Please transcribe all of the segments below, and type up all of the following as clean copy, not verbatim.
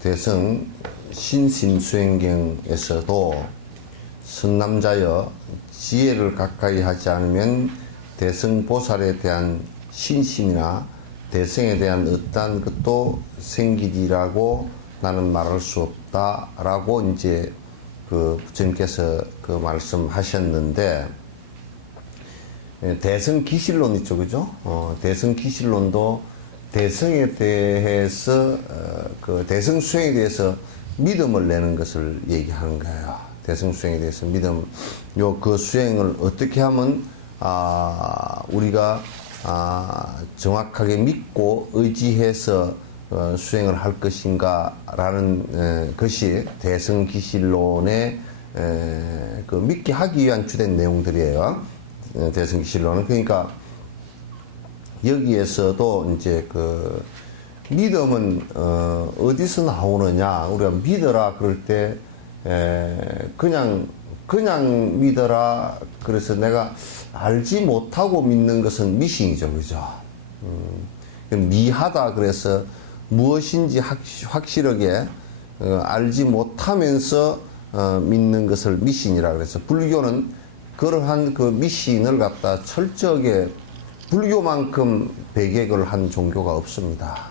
대성 신심수행경에서도 선남자여 지혜를 가까이 하지 않으면 대성보살에 대한 신심이나 대성에 대한 어떠한 것도 생기리라고 나는 말할 수 없다라고 이제 부처님께서 말씀하셨는데, 대성기실론 있죠, 그죠? 대성기실론도 대성에 대해서 대성수행에 대해서 믿음을 내는 것을 얘기하는 거예요. 대성수행에 대해서 믿음, 그 수행을 어떻게 하면 우리가 정확하게 믿고 의지해서 수행을 할 것인가라는 것이 대성기실론의 믿게 하기 위한 주된 내용들이에요. 대성기실론은. 그러니까 여기에서도 이제 믿음은 어디서 나오느냐, 우리가 믿어라 그럴 때 그냥 믿어라, 그래서 내가 알지 못하고 믿는 것은 미신이죠, 그죠? 미하다 그래서 무엇인지 확실하게 알지 못하면서 믿는 것을 미신이라 그래서, 불교는 그러한 미신을 갖다 철저하게, 불교만큼 배격을 한 종교가 없습니다.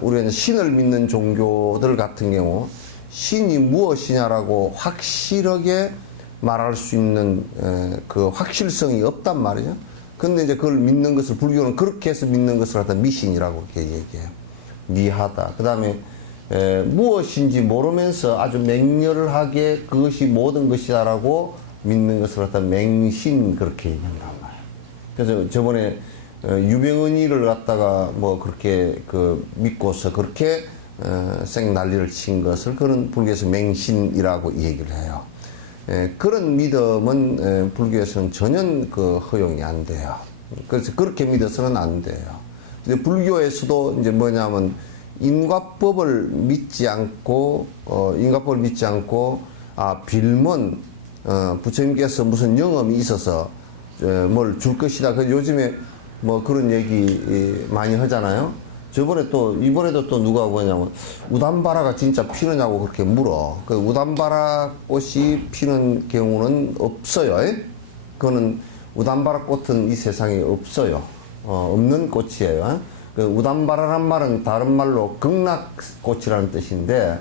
우리는 신을 믿는 종교들 같은 경우 신이 무엇이냐라고 확실하게 말할 수 있는 확실성이 없단 말이죠. 근데 이제 그걸 믿는 것을, 불교는 그렇게 해서 믿는 것을 갖다 미신이라고 그렇게 얘기해요. 미하다. 그 다음에 무엇인지 모르면서 아주 맹렬하게 그것이 모든 것이다라고 믿는 것을 갖다 맹신, 그렇게 얘기한단 말이에요. 그래서 저번에 유병언이를 갖다가 그렇게 믿고서 그렇게 생난리를 친 것을, 그런 불교에서 맹신이라고 얘기를 해요. 그런 믿음은 불교에서는 전혀 허용이 안 돼요. 그래서 그렇게 믿어서는 안 돼요. 이제 불교에서도 이제 뭐냐면 인과법을 믿지 않고 빌면 부처님께서 무슨 영험이 있어서 뭘 줄 것이다. 요즘에 그런 얘기 많이 하잖아요. 이번에도 또 누가 뭐냐면 우담바라가 진짜 피느냐고 그렇게 물어. 우담바라 꽃이 피는 경우는 없어요. 그거는 우담바라 꽃은 이 세상에 없어요. 없는 꽃이에요. 우담바라란 말은 다른 말로 극락꽃이라는 뜻인데,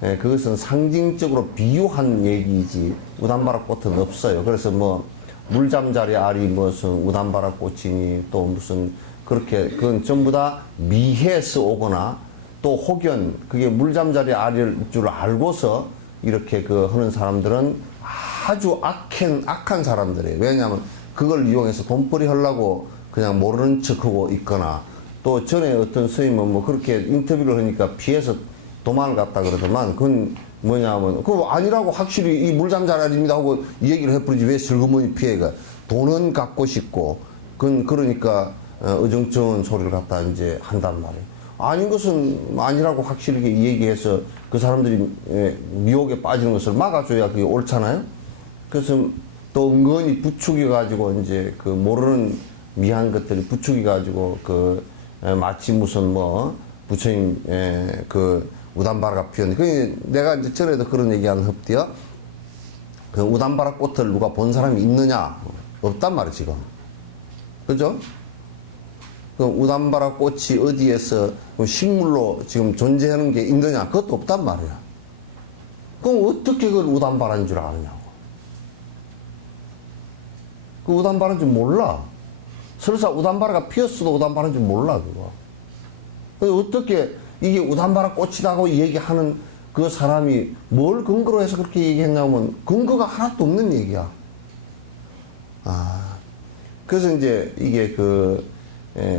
그것은 상징적으로 비유한 얘기이지 우담바라 꽃은 없어요. 그래서 물잠자리 알이 무슨 우담바라 꽃이니 또 무슨 그렇게, 그건 전부 다 미해서 오거나 또 혹연 그게 물잠자리 알일 줄 알고서 이렇게 하는 사람들은 아주 악한 사람들이에요. 왜냐하면 그걸 이용해서 돈벌이 하려고 그냥 모르는 척하고 있거나, 또 전에 어떤 스님은 그렇게 인터뷰를 하니까 피해서 도망을 갔다 그러더만, 그건 뭐냐면 그거 아니라고 확실히 이 물잠자리 알입니다 하고 이 얘기를 해버리지 왜 슬그머니 피해가. 돈은 갖고 싶고 그러니까 어정쩡한 소리를 갖다 이제 한단 말이에요. 아닌 것은 아니라고 확실하게 얘기해서 그 사람들이 미혹에 빠지는 것을 막아줘야 그게 옳잖아요. 그래서 또 은근히 부추겨가지고 이제 모르는 미한 것들이 부추겨가지고 마치 무슨 부처님 우담바라가 피었는데, 내가 이제 전에도 그런 얘기하는 흡디요. 우담바라 꽃을 누가 본 사람이 있느냐? 없단 말이에요, 지금. 그죠? 우담바라 꽃이 어디에서 식물로 지금 존재하는 게 있느냐? 그것도 없단 말이야. 그럼 어떻게 그걸 우담바라인 줄 아느냐고. 그 우담바라인 줄 몰라. 설사 우담바라가 피었어도 우담바라인 줄 몰라, 그거. 어떻게 이게 우담바라 꽃이라고 얘기하는 그 사람이 뭘 근거로 해서 그렇게 얘기했냐면 근거가 하나도 없는 얘기야. 그래서 이제 이게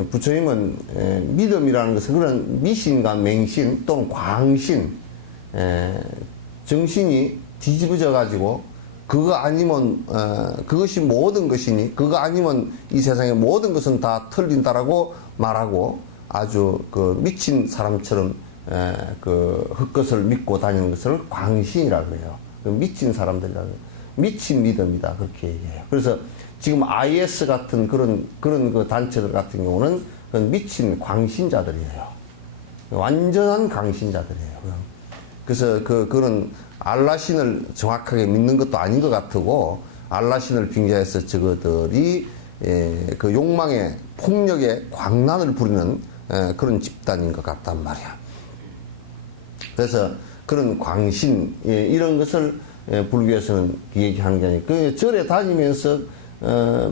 부처님은 믿음이라는 것은 그런 미신과 맹신 또는 광신, 정신이 뒤집어져 가지고 그거 아니면 그것이 모든 것이니 그거 아니면 이 세상의 모든 것은 다 틀린다라고 말하고, 아주 미친 사람처럼 헛것을 믿고 다니는 것을 광신이라고 해요. 미친 사람들이라고 해요. 미친 믿음이다, 그렇게 얘기해요. 그래서 지금 IS 같은 그런 단체들 같은 경우는 그건 미친 광신자들이에요. 완전한 광신자들이에요. 그래서 그런 알라신을 정확하게 믿는 것도 아닌 것 같고, 알라신을 빙자해서 저거들이 그 욕망의 폭력의 광란을 부리는 그런 집단인 것 같단 말이야. 그래서 그런 광신 이런 것을 불교에서는 얘기하는 게 아니고, 그 절에 다니면서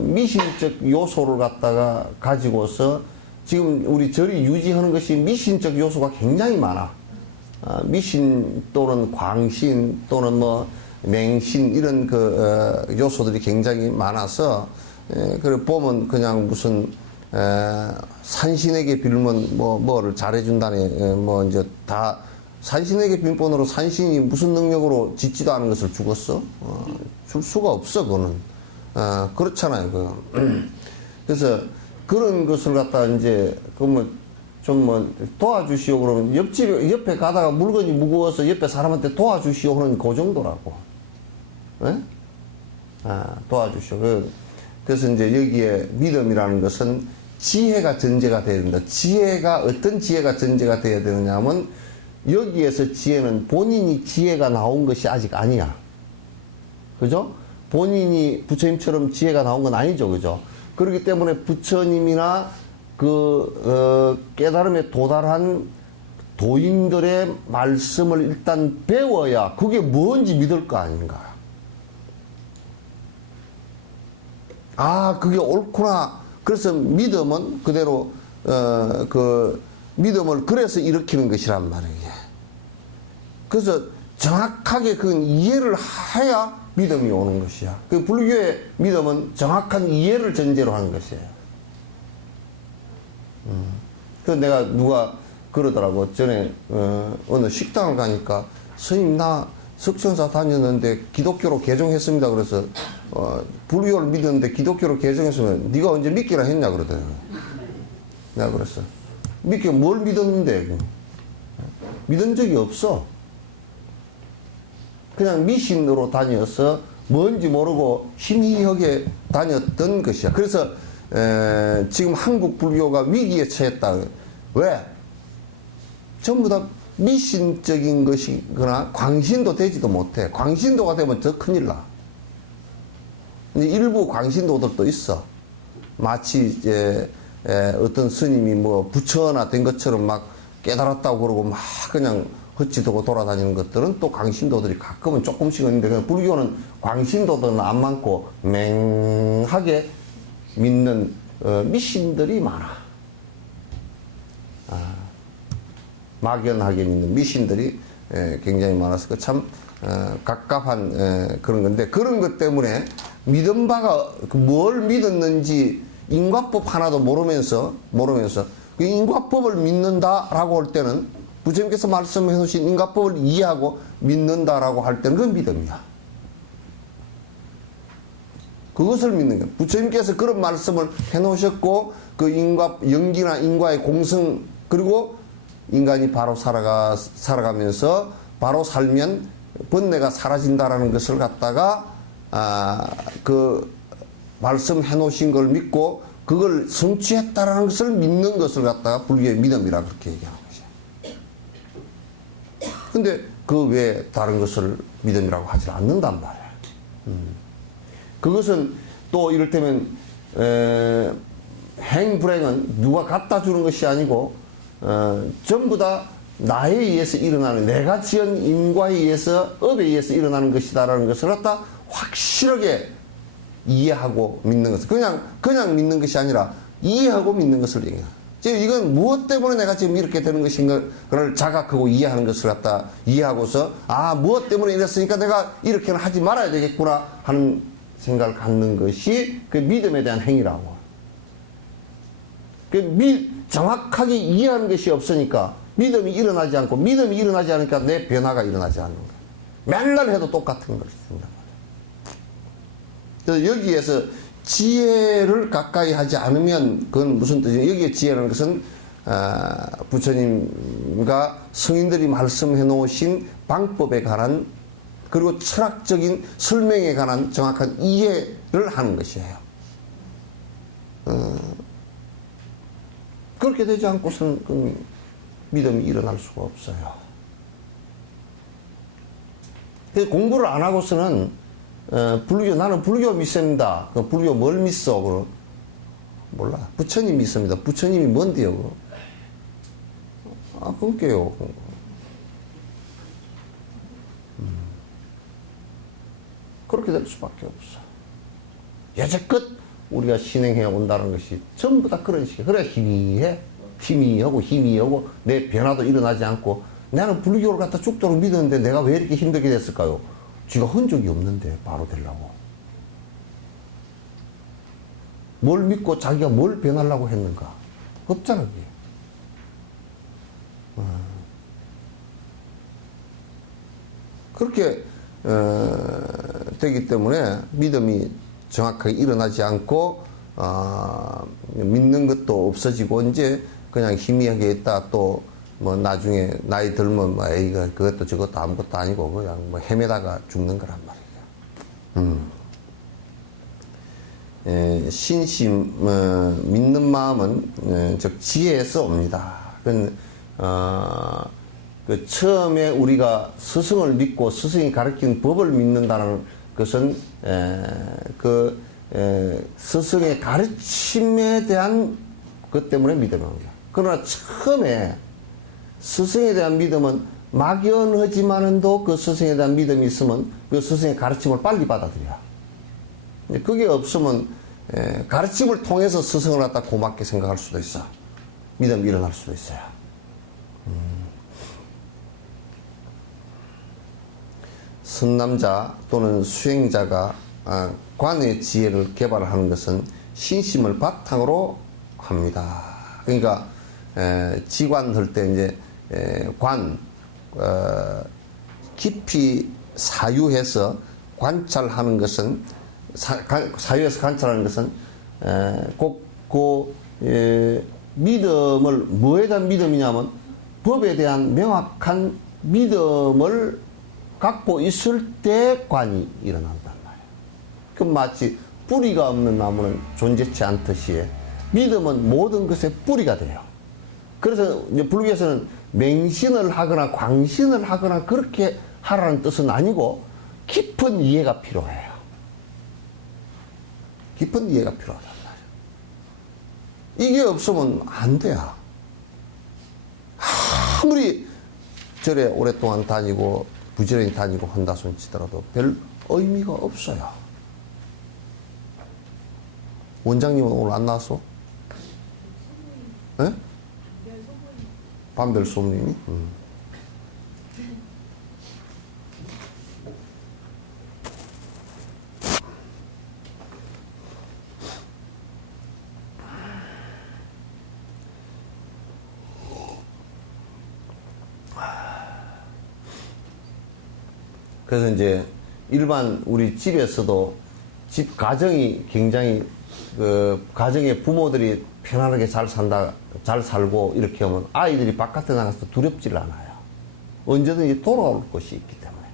미신적 요소를 갖다가 가지고서 지금 우리 절이 유지하는 것이 미신적 요소가 굉장히 많아. 미신 또는 광신 또는 뭐 맹신 이런 그 요소들이 굉장히 많아서, 그래 보면 그냥 무슨 산신에게 빌면 뭐를 잘해준다네, 뭐 이제 다 산신에게 빈번으로 산신이 무슨 능력으로 짓지도 않은 것을 주겠어? 줄 수가 없어, 그거는. 그렇잖아요, 그래서 그런 것을 갖다 이제, 좀 도와주시오 그러면 옆에 가다가 물건이 무거워서 옆에 사람한테 도와주시오 그러는 그 정도라고. 예? 도와주시오. 그래서 이제 여기에 믿음이라는 것은 지혜가 전제가 되어야 된다. 어떤 지혜가 전제가 되어야 되느냐 하면, 여기에서 지혜는 본인이 지혜가 나온 것이 아직 아니야. 그죠? 본인이 부처님처럼 지혜가 나온 건 아니죠. 그죠? 그렇기 때문에 부처님이나 깨달음에 도달한 도인들의 말씀을 일단 배워야 그게 뭔지 믿을 거 아닌가. 그게 옳구나. 그래서 믿음은 그대로, 믿음을 그래서 일으키는 것이란 말이에요. 그래서 정확하게 그 이해를 해야 믿음이 오는 것이야. 그 불교의 믿음은 정확한 이해를 전제로 하는 것이에요. 그래서 내가 누가 그러더라고. 전에 어느 식당을 가니까, 스님 나 석천사 다녔는데 기독교로 개종했습니다. 그래서 불교를 믿었는데 기독교로 개종했으면 네가 언제 믿기라 했냐 그러더라고. 내가 그랬어. 믿기 뭘 믿었는데? 믿은 적이 없어. 그냥 미신으로 다녀서 뭔지 모르고 희미하게 다녔던 것이야. 그래서 지금 한국 불교가 위기에 처했다. 왜? 전부 다 미신적인 것이거나 광신도 되지도 못해. 광신도가 되면 더 큰일 나. 일부 광신도들도 있어. 마치 이제 어떤 스님이 뭐 부처나 된 것처럼 막 깨달았다고 그러고 막 그냥 헛짓하고 돌아다니는 것들은 또 광신도들이 가끔은 조금씩은 있는데, 그냥 불교는 광신도들은 안 많고 맹하게 믿는 미신들이 많아. 막연하게 믿는 미신들이 굉장히 많아서 참 갑갑한 그런 건데, 그런 것 때문에 믿은 바가 뭘 믿었는지 인과법 하나도 모르면서 그 인과법을 믿는다라고 할 때는, 부처님께서 말씀해 놓으신 인과법을 이해하고 믿는다라고 할 때는 그건 믿음이야. 그것을 믿는 거야. 부처님께서 그런 말씀을 해 놓으셨고, 그 영기나 인과의 공성, 그리고 인간이 바로 살아가면서 바로 살면 번뇌가 사라진다라는 것을 갖다가 그 말씀해 놓으신 걸 믿고 그걸 성취했다라는 것을 믿는 것을 갖다가 불교의 믿음이라 그렇게 얘기하는 것이야. 근데 그 외에 다른 것을 믿음이라고 하지 않는단 말이야. 그것은 또 이를테면 행불행은 누가 갖다 주는 것이 아니고 전부 다 나에 의해서 일어나는, 내가 지은 인과에 의해서, 업에 의해서 일어나는 것이다라는 것을 갖다 확실하게 이해하고 믿는 것을, 그냥 믿는 것이 아니라 이해하고 믿는 것을 얘기해요. 지금 이건 무엇 때문에 내가 지금 이렇게 되는 것인가를 자각하고 이해하는 것을 갖다 이해하고서, 무엇 때문에 이랬으니까 내가 이렇게는 하지 말아야 되겠구나 하는 생각을 갖는 것이 그 믿음에 대한 행위라고. 정확하게 이해하는 것이 없으니까 믿음이 일어나지 않으니까 내 변화가 일어나지 않는 거야. 맨날 해도 똑같은 것입니다. 그래서 여기에서 지혜를 가까이 하지 않으면 그건 무슨 뜻이냐. 여기에 지혜라는 것은 부처님과 성인들이 말씀해 놓으신 방법에 관한, 그리고 철학적인 설명에 관한 정확한 이해를 하는 것이에요. 그렇게 되지 않고서는 그 믿음이 일어날 수가 없어요. 그래서 공부를 안 하고서는 나는 불교 믿습니다. 그 불교 뭘 믿어? 그럼 몰라. 부처님 믿습니다. 부처님이 뭔데요? 끊겨요. 그렇게 될 수밖에 없어. 여태껏 우리가 신행해 온다는 것이 전부 다 그런 식이야. 그래 희미하고 내 변화도 일어나지 않고 나는 불교를 갖다 죽도록 믿었는데 내가 왜 이렇게 힘들게 됐을까요? 쥐가 흔적이 없는데 바로 되려고. 뭘 믿고 자기가 뭘 변하려고 했는가? 없잖아 그게. 그렇게 되기 때문에 믿음이 정확하게 일어나지 않고 믿는 것도 없어지고 이제 그냥 희미하게 있다 또 뭐 나중에 나이 들면 뭐 에이가 그것도 저것도 아무것도 아니고 그냥 뭐 헤매다가 죽는 거란 말이에요. 신심 믿는 마음은 즉 지혜에서 옵니다. 그 처음에 우리가 스승을 믿고 스승이 가르친 법을 믿는다는 것은 스승의 가르침에 대한 것 때문에 믿음이 옵니다. 그러나 처음에 스승에 대한 믿음은 막연하지만도 그 스승에 대한 믿음이 있으면 그 스승의 가르침을 빨리 받아들여. 그게 없으면 가르침을 통해서 스승을 갖다 고맙게 생각할 수도 있어. 믿음이 일어날 수도 있어요. 선남자 또는 수행자가 관의 지혜를 개발하는 것은 신심을 바탕으로 합니다. 그러니까 지관할 때 이제 깊이 사유해서 관찰하는 것은 사유해서 관찰하는 것은 믿음을 뭐에 대한 믿음이냐면 법에 대한 명확한 믿음을 갖고 있을 때 관이 일어난단 말이에요. 그 마치 뿌리가 없는 나무는 존재치 않듯이 믿음은 모든 것의 뿌리가 돼요. 그래서 이제 불교에서는 맹신을 하거나 광신을 하거나 그렇게 하라는 뜻은 아니고 깊은 이해가 필요해요. 깊은 이해가 필요하단 말이에요. 이게 없으면 안 돼요. 아무리 절에 오랫동안 다니고 부지런히 다니고 한다 손 치더라도 별 의미가 없어요. 원장님은 오늘 안 나왔어? 네? 반별 소문이니? 그래서 이제 일반 우리 집에서도 집 가정이 굉장히 가정의 부모들이 편안하게 잘 살고 이렇게 하면 아이들이 바깥에 나가서 두렵질 않아요. 언제든지 돌아올 것이 있기 때문에.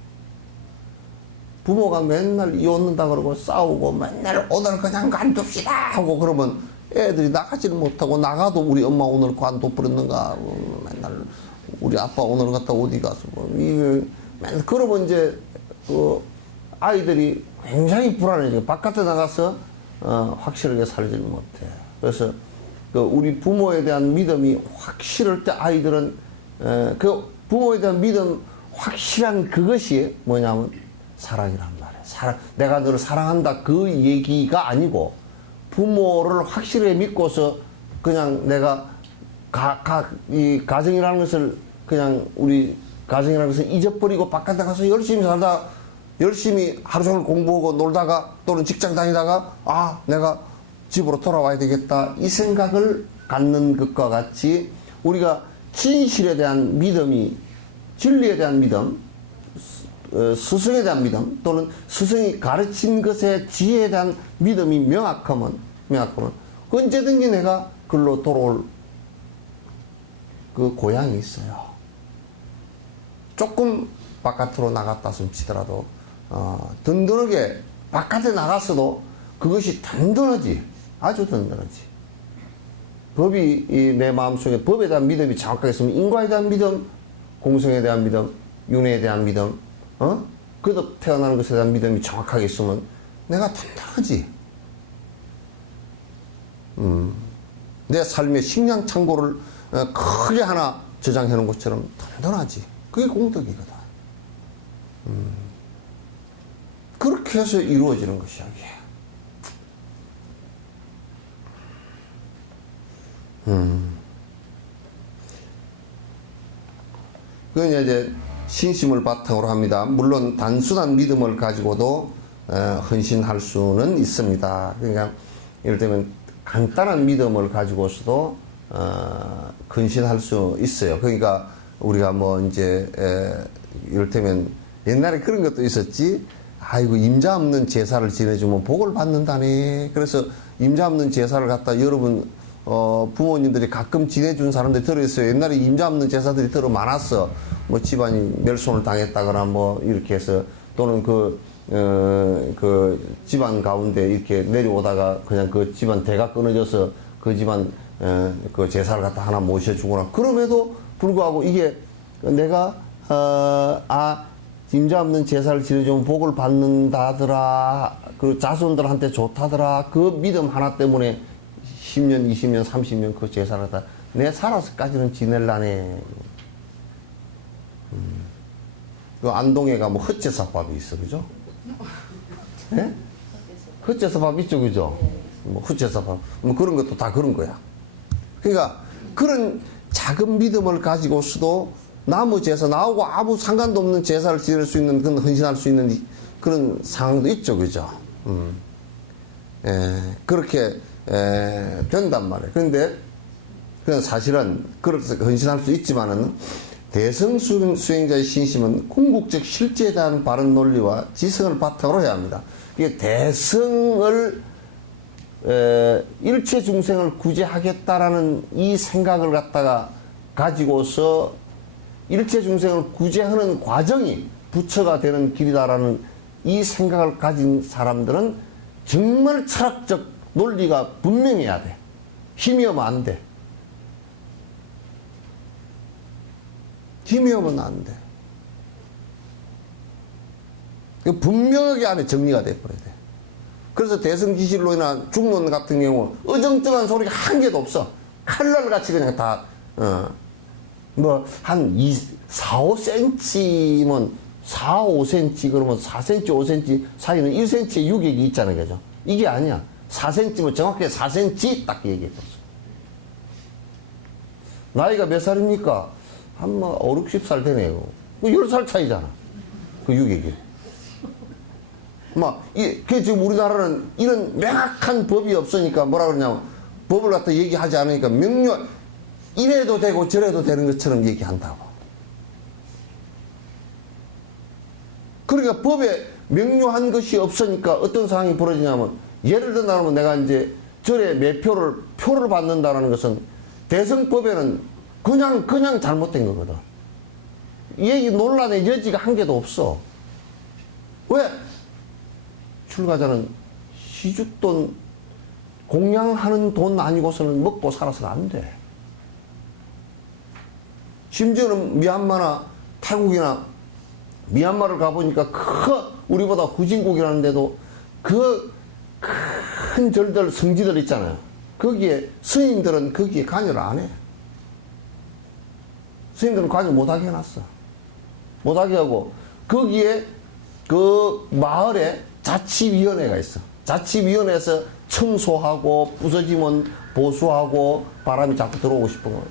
부모가 맨날 이혼는다 그러고 싸우고 맨날 오늘 그냥 관둡시다 하고 그러면 애들이 나가지를 못하고 나가도 우리 엄마 오늘 관둬버렸는가 맨날 우리 아빠 오늘 갔다 어디 가서 맨날 그러면 이제 아이들이 굉장히 불안해지고 바깥에 나가서 확실하게 살지를 못해. 그래서 우리 부모에 대한 믿음이 확실할 때 아이들은 그 부모에 대한 믿음 확실한 그것이 뭐냐면 사랑이란 말이야. 내가 너를 사랑한다 그 얘기가 아니고 부모를 확실하게 믿고서 그냥 내가 이 가정이라는 것을 그냥 우리 가정이라는 것을 잊어버리고 바깥에 가서 열심히 살다 열심히 하루 종일 공부하고 놀다가 또는 직장 다니다가 내가 집으로 돌아와야 되겠다 이 생각을 갖는 것과 같이 우리가 진실에 대한 믿음이 진리에 대한 믿음 스승에 대한 믿음 또는 스승이 가르친 것의 지혜에 대한 믿음이 명확하면 언제든지 내가 글로 돌아올 그 고향이 있어요. 조금 바깥으로 나갔다 숨치더라도 든든하게 바깥에 나갔어도 그것이 든든하지. 아주 든든하지. 법이 내 마음속에 법에 대한 믿음이 정확하게 있으면 인과에 대한 믿음, 공성에 대한 믿음, 윤회에 대한 믿음, 그도 태어나는 것에 대한 믿음이 정확하게 있으면 내가 단단하지. 내 삶의 식량 창고를 크게 하나 저장해 놓은 것처럼 단단하지. 그게 공덕이거든. 그렇게 해서 이루어지는 것이야, 이게. 그건 이제 신심을 바탕으로 합니다. 물론 단순한 믿음을 가지고도 헌신할 수는 있습니다. 그러니까 이를테면 간단한 믿음을 가지고서도 헌신할 수 있어요. 그러니까 우리가 뭐 이제 이를테면 옛날에 그런 것도 있었지. 아이고 임자 없는 제사를 지내주면 복을 받는다네. 그래서 임자 없는 제사를 갖다 여러분 부모님들이 가끔 지내준 사람들이 들어있어요. 옛날에 임자 없는 제사들이 들어 많았어. 뭐 집안이 멸손을 당했다거나 뭐 이렇게 해서 또는 그 집안 가운데 이렇게 내려오다가 그냥 그 집안 대가 끊어져서 그 집안 그 제사를 갖다 하나 모셔주거나 그럼에도 불구하고 이게 내가 임자 없는 제사를 지내주면 복을 받는다더라. 그 자손들한테 좋다더라. 그 믿음 하나 때문에 10년, 20년, 30년 그 제사를 다 내 살아서까지는 지낼라네. 그 안동에가 뭐 헛제사밥이 있어, 그죠? 예? 헛제사밥 있죠, 그죠? 뭐 헛제사밥, 뭐 그런 것도 다 그런 거야. 그러니까 그런 작은 믿음을 가지고서도 나무 제사, 나하고 아무 상관도 없는 제사를 지낼 수 있는, 그런 헌신할 수 있는 그런 상황도 있죠, 그죠? 그렇게 된단 말이에요. 그런데 그건 사실은 그렇게 헌신할 수 있지만은 대성 수행자의 신심은 궁극적 실제에 대한 바른 논리와 지성을 바탕으로 해야 합니다. 이게 대성을 일체 중생을 구제하겠다라는 이 생각을 갖다가 가지고서 일체 중생을 구제하는 과정이 부처가 되는 길이다라는 이 생각을 가진 사람들은 정말 철학적 논리가 분명해야 돼. 힘이 오면 안 돼. 힘이 오면 안 돼. 분명하게 안에 정리가 돼버려야 돼. 그래서 대성지실론이나 중론 같은 경우 어정쩡한 소리가 한 개도 없어. 칼날같이 그냥 다 뭐 한 4, 5cm면 4, 5cm 그러면 4cm, 5cm 사이는 1cm의 유격이 있잖아요. 그죠? 이게 아니야. 4cm면 정확하게 4cm 딱 얘기해줬어. 나이가 몇 살입니까? 한 뭐 5, 60살 되네요. 10살 차이잖아. 그 유격이. 그 지금 우리나라는 이런 명확한 법이 없으니까 뭐라 그러냐면 법을 갖다 얘기하지 않으니까 명료 이래도 되고 저래도 되는 것처럼 얘기한다고. 그러니까 법에 명료한 것이 없으니까 어떤 상황이 벌어지냐면 예를 들면 내가 이제 절에 표를 받는다는 것은 대성법에는 그냥 잘못된 거거든. 얘기 논란의 여지가 한 개도 없어. 왜? 출가자는 시주돈 공양하는 돈 아니고서는 먹고 살아서는 안 돼. 심지어는 미얀마나 태국이나 미얀마를 가보니까 우리보다 후진국이라는데도 그 큰 절들 성지들 있잖아요. 거기에 스님들은 거기에 관여를 안 해. 스님들은 관여 못하게 해놨어. 못하게 하고 거기에 그 마을에 자치위원회가 있어. 자치위원회에서 청소하고 부서지면 보수하고 바람이 자꾸 들어오고 싶은 거예요.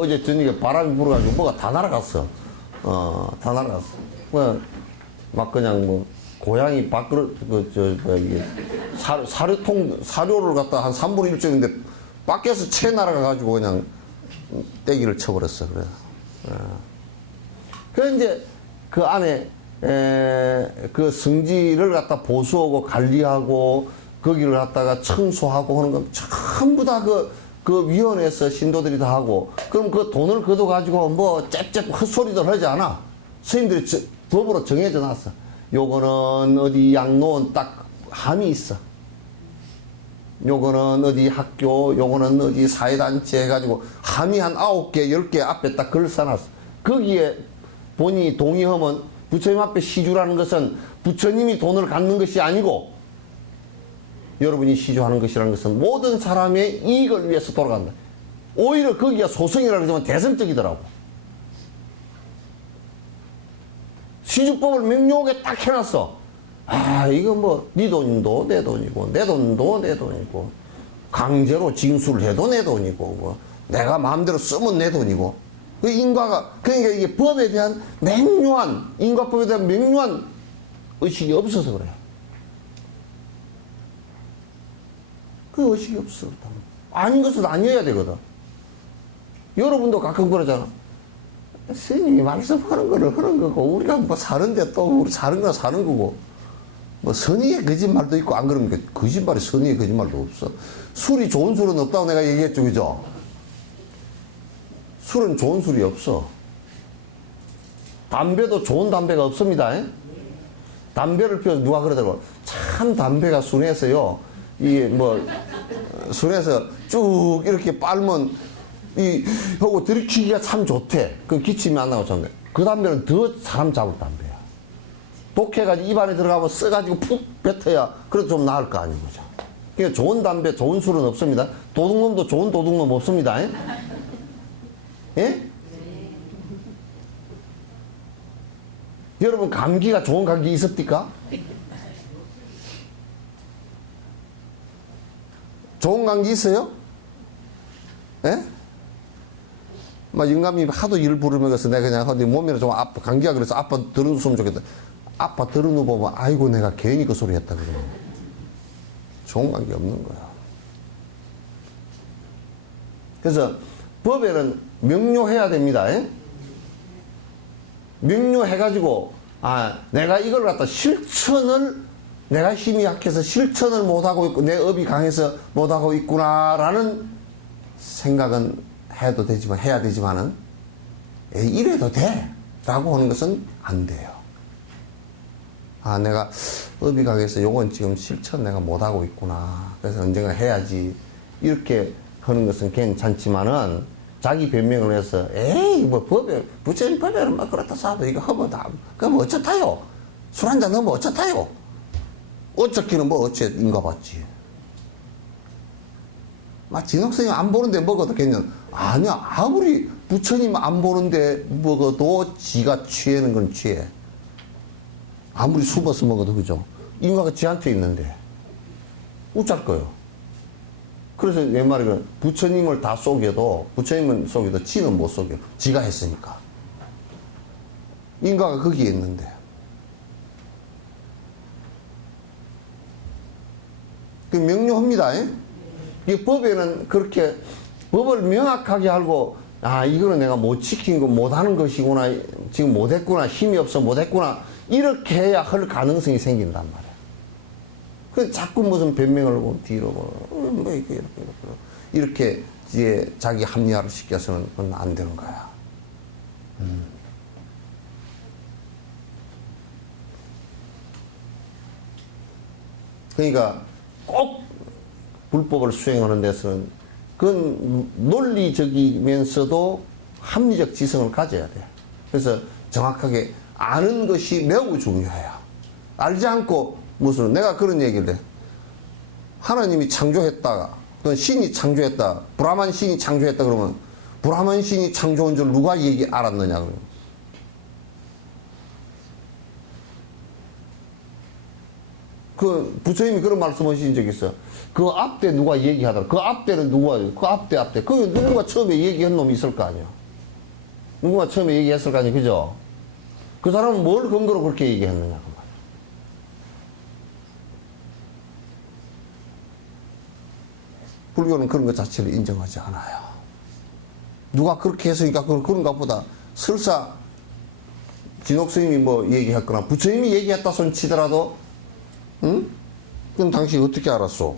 어제 저녁에 바람이 불어가지고 뭐가 다 날아갔어. 다 날아갔어. 막 그냥 뭐 고양이 밥그릇 사료를 갖다 한 3분의 1쪽인데 밖에서 채 날아가가지고 그냥 떼기를 쳐버렸어. 그래. 그래서 이제 그 안에 그 성지를 갖다 보수하고 관리하고 거기를 갖다가 청소하고 하는 건 전부 다 그 위원회에서 신도들이 다 하고 그럼 그 돈을 걷어가지고 뭐 짹짹 헛소리들 하지 않아. 스님들이 법으로 정해져 놨어. 요거는 어디 양로원 딱 함이 있어. 요거는 어디 학교, 요거는 어디 사회단체 해가지고 함이 한 9개, 10개 앞에 딱 글 써놨어. 거기에 본인이 동의하면 부처님 앞에 시주라는 것은 부처님이 돈을 갖는 것이 아니고 여러분이 시주하는 것이라는 것은 모든 사람의 이익을 위해서 돌아간다. 오히려 거기가 소승이라 그러지만 대승적이더라고. 시주법을 명료하게 딱 해놨어. 아, 이거 뭐, 네 돈도 내 돈이고, 내 돈도 내 돈이고, 강제로 징수를 해도 내 돈이고, 뭐, 내가 마음대로 쓰면 내 돈이고, 그 인과가, 그러니까 이게 법에 대한 명료한, 인과법에 대한 명료한 의식이 없어서 그래요. 그 의식이 없어. 아닌 것은 아니어야 되거든. 여러분도 가끔 그러잖아. 스님이 말씀하는 거를 하는 거고, 우리가 뭐 사는데 또 우리 사는 거 사는 거고, 뭐 선의의 거짓말도 있고, 안 그러니까 거짓말이 선의의 거짓말도 없어. 술이 좋은 술은 없다고 내가 얘기했죠, 그죠? 술은 좋은 술이 없어. 담배도 좋은 담배가 없습니다. 담배를 피워서 누가 그러더라고. 참 담배가 순해서요. 이게 뭐, 순해서 쭉 이렇게 빨면, 하고 들이키기가 참 좋대. 그 기침이 안 나고 좋은데. 그 담배는 더 사람 잡을 담배야. 독해가지고 입안에 들어가면 써가지고 푹 뱉어야 그래도 좀 나을 거 아닌 거죠. 그러니까 좋은 담배, 좋은 술은 없습니다. 도둑놈도 좋은 도둑놈 없습니다. 예? 여러분 감기가 좋은 감기 있었습니까? 좋은 감기 있어요? 예? 막 영감이 하도 일 부르면서 내가 그냥 어디 몸이나 좀 아파, 감기가 그래서 아파 들어눕으면 좋겠다. 아파 들어눕으면 아이고 내가 괜히 그 소리 했다 그러면 좋은 감기 없는 거야. 그래서 법에는 명료해야 됩니다. 명료해가지고 내가 이걸 갖다 실천을 내가 힘이 약해서 실천을 못하고 있고 내 업이 강해서 못하고 있구나라는 생각은 해도 되지만 해야 되지만은 이래도 돼 라고 하는 것은 안 돼요. 내가 업이 강해서 요건 지금 실천 내가 못하고 있구나 그래서 언젠가 해야지 이렇게 하는 것은 괜찮지만은 자기 변명을 해서 에이 뭐 법에 부처님 법에는 막 그렇다 사도 이거 하면 다 그럼 어쩌다요? 술 한잔 넣으면 어쩌다요? 어쩌기는 뭐 어째인가 봤지. 막 진옥스님 안 보는데 먹어도 괜찮아. 아니야 아무리 부처님 안 보는데 먹어도 지가 취하는 건 취해. 아무리 숨어서 먹어도 그죠. 인과가 지한테 있는데 어쩔 거요. 그래서 내 말은 부처님을 다 속여도 부처님은 속여도 지는 못 속여. 지가 했으니까. 인과가 거기에 있는데. 그 명료합니다. 이 법에는 그렇게 법을 명확하게 알고 이거는 내가 못 지킨 거 못하는 것이구나 지금 못했구나 힘이 없어 못했구나 이렇게 해야 할 가능성이 생긴단 말이야. 그 자꾸 무슨 변명을 하고 뒤로 뭐 이렇게 이제 자기 합리화를 시켜서는 그건 안 되는 거야. 그러니까 꼭 불법을 수행하는 데서는 그건 논리적이면서도 합리적 지성을 가져야 돼. 그래서 정확하게 아는 것이 매우 중요해요. 알지 않고 무슨 내가 그런 얘기를 해. 하나님이 창조했다가 또는 신이 창조했다. 브라만 신이 창조했다 그러면 브라만 신이 창조한 줄 누가 알았느냐 그러면. 그 부처님이 그런 말씀하신 적 있어. 그 앞때 누가 얘기하더라. 그 앞때는 누가 그 앞때 그 누군가 처음에 얘기한 놈이 있을 거 아니야. 누군가 처음에 얘기했을 거 아니야, 그죠? 그 사람은 뭘 근거로 그렇게 얘기했느냐 그 말. 불교는 그런 것 자체를 인정하지 않아요. 누가 그렇게 했으니까 그런가 보다. 설사 진옥스님이 뭐 얘기했거나 부처님이 얘기했다 손 치더라도 응? 그럼 당신이 어떻게 알았어?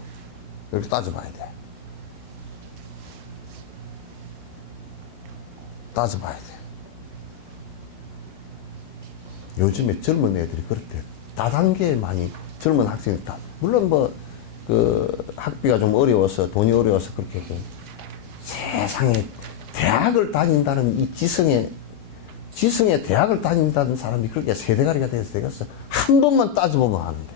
이렇게 따져봐야 돼. 따져봐야 돼. 요즘에 젊은 애들이 그렇대. 다단계에 많이 젊은 학생이 다. 물론 뭐 그 학비가 좀 어려워서 돈이 어려워서 그렇게 했고 세상에 대학을 다닌다는 이 지성의 대학을 다닌다는 사람이 그렇게 세대가리가 돼서 되겠어. 한 번만 따져보면 아는데.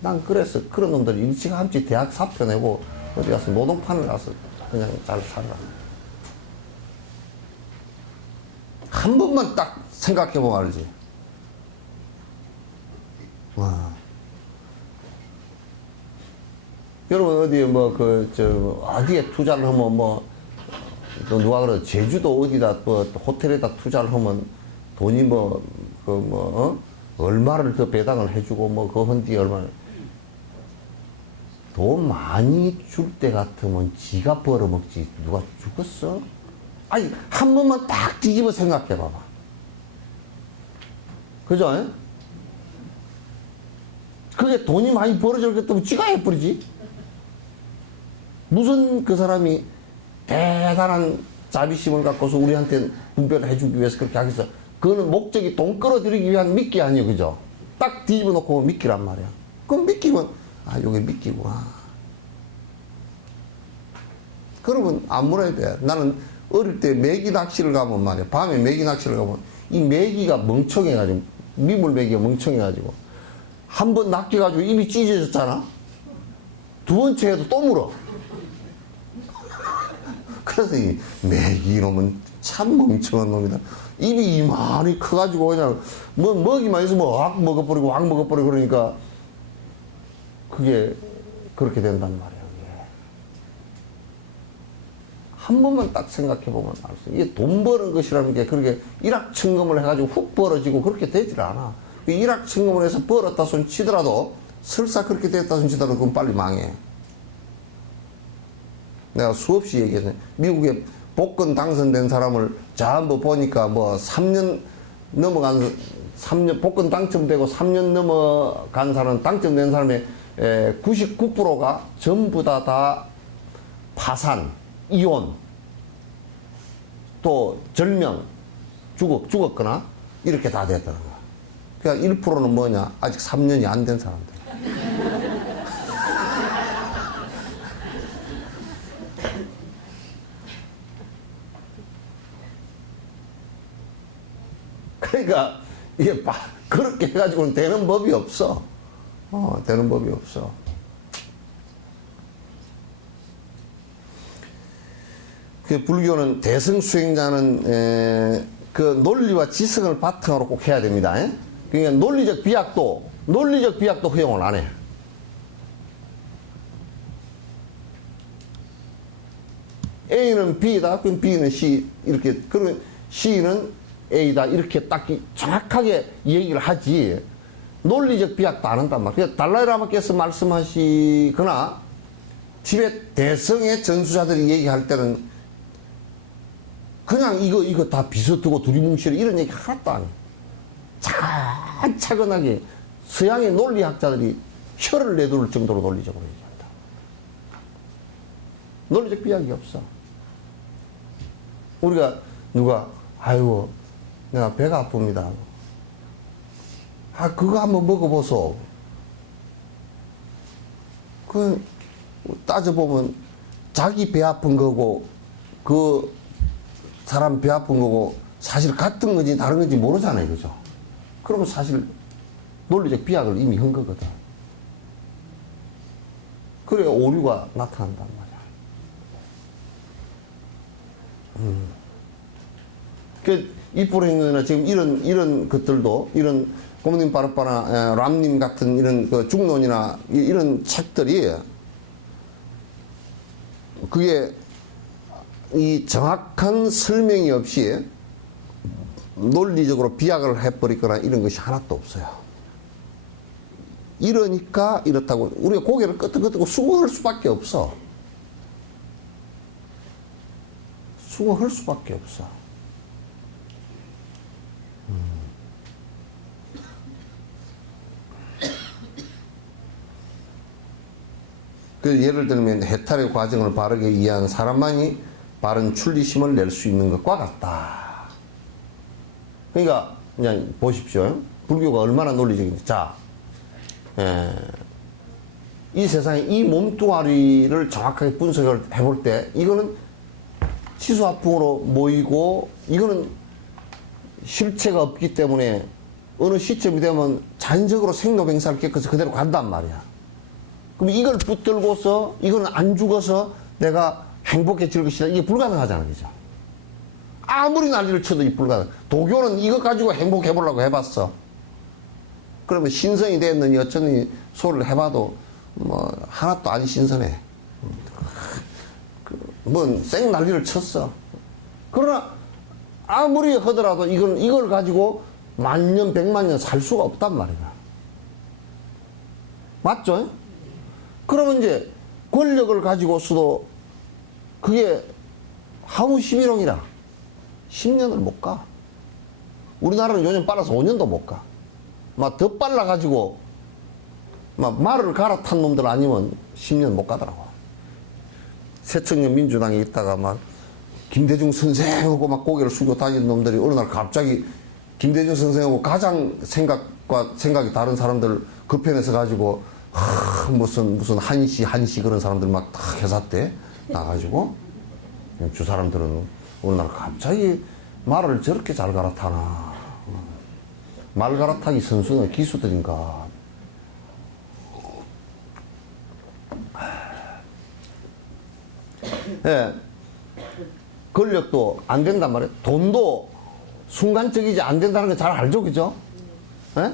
난 그래서 그런 놈들이 일찌감치 대학 사표 내고 어디 가서 노동판을 가서 그냥 잘 살아라. 한 번만 딱 생각해보면 알지. 와. 여러분 어디에 어디에 투자를 하면 또 누가 그러 제주도 어디다 호텔에다 투자를 하면 돈이 얼마를 더 배당을 해주고 그 헌디 얼마를 돈 많이 줄 때 같으면 지가 벌어먹지 누가 죽었어? 아니 한 번만 딱 뒤집어 생각해 봐봐. 그죠? 그게 돈이 많이 벌어졌겠다면 지가 해버리지. 무슨 그 사람이 대단한 자비심을 갖고서 우리한테 분배를 해주기 위해서 그렇게 하겠어. 그거는 목적이 돈 끌어들이기 위한 미끼 아니에요. 그죠? 딱 뒤집어 놓고 미끼란 말이야. 그럼 미끼면, 요게 미끼구나. 그러면 안 물어야 돼. 나는 어릴 때 메기 낚시를 가면 말이야. 밤에 메기 낚시를 가면 이 메기가 멍청해가지고, 미물 메기가 멍청해가지고, 한 번 낚여가지고 입이 찢어졌잖아? 두 번째 해도 또 물어. 그래서 이 메기 이놈은 참 멍청한 놈이다. 입이 이만히 커가지고 그냥 먹이만 있으면 확 먹어버리고 확 먹어버리고 그러니까 그게 그렇게 된단 말이야. 한 번만 딱 생각해보면 알 수 있어. 이게 돈 버는 것이라는 게 그렇게 일확천금을 해가지고 훅 벌어지고 그렇게 되질 않아. 일확천금을 해서 벌었다 손 치더라도 설사 그렇게 됐다 손 치더라도 그건 빨리 망해. 내가 수없이 얘기했어요. 미국에 복권 당선된 사람을 전부 보니까 3년 넘어간 3년 복권 당첨되고 3년 넘어간 사람 당첨된 사람의 99%가 전부 다 파산, 이혼, 또 절명, 죽었거나 이렇게 다 됐다는 거야. 그러니까 1%는 뭐냐? 아직 3년이 안 된 사람들. 그러니까 이게 그렇게 해가지고는 되는 법이 없어. 되는 법이 없어. 그 불교는 대승수행자는 그 논리와 지성을 바탕으로 꼭 해야 됩니다. 그러니까 논리적 비약도 허용을 안 해. A는 B다, 그럼 B는 C 이렇게 그러면 C는 A다 이렇게 딱 정확하게 얘기를 하지 논리적 비약도 안 한단 말이야. 그러니까 달라이라마께서 말씀하시거나 티베트 대성의 전수자들이 얘기할 때는 그냥 이거 다 비서두고 두리뭉실해 이런 얘기 하나도 안 해. 차근차근하게 서양의 논리학자들이 혀를 내두를 정도로 논리적으로 얘기한다. 논리적 비약이 없어. 우리가 아이고 내가 배가 아픕니다. 그거 한번 먹어보소. 그 따져보면 자기 배 아픈 거고 그 사람 배 아픈 거고 사실 같은 건지 다른 건지 모르잖아요. 그죠? 그러면 사실 논리적 비약을 이미 한 거거든. 그래 오류가 나타난단 말이야. 이프로행이나 지금 이런 것들도 이런 고모님 빠르빠나 람님 같은 이런 그 중론이나 이런 책들이 그게 이 정확한 설명이 없이 논리적으로 비약을 해버리거나 이런 것이 하나도 없어요. 이러니까 이렇다고 우리가 고개를 끄덕끄덕 수긍할 수밖에 없어. 수긍할 수밖에 없어. 그 예를 들면 해탈의 과정을 바르게 이해한 사람만이 바른 출리심을 낼 수 있는 것과 같다. 그러니까 그냥 보십시오. 불교가 얼마나 논리적인지. 자, 이 세상에 이 몸뚱아리를 정확하게 분석을 해볼 때 이거는 치수화풍으로 모이고 이거는 실체가 없기 때문에 어느 시점이 되면 자연적으로 생로병사를 겪어서 그대로 간단 말이야. 그럼 이걸 붙들고서 이거는 안 죽어서 내가 행복해질 것이다. 이게 불가능하잖아, 그죠? 아무리 난리를 쳐도 이 불가능. 도교는 이거 가지고 행복해 보려고 해봤어. 그러면 신성이 됐느니 어쩌니 소리를 해봐도 뭐 하나도 안 신선해. 뭔 생 난리를 쳤어. 그러나 아무리 하더라도 이걸 가지고 만년 백만년 살 수가 없단 말이야. 맞죠? 그러면 이제 권력을 가지고서도 그게 하무시비롱이라 10년을 못 가. 우리나라는 요즘 빨라서 5년도 못 가. 막 더 빨라가지고 막 말을 갈아탄 놈들 아니면 10년 못 가더라고. 새청년 민주당에 있다가 막 김대중 선생하고 막 고개를 숙여 다니는 놈들이 어느 날 갑자기 김대중 선생하고 가장 생각이 다른 사람들 그 편에서 가지고 무슨 한시 그런 사람들 막 다 회사 때 나가지고 주 사람들은 어느 날 갑자기 말을 저렇게 잘 갈아타나. 말 갈아타기 선수는 기수들인가. 예. 권력도 안 된단 말이에요. 돈도 순간적이지 안 된다는 걸 잘 알죠, 그죠? 예?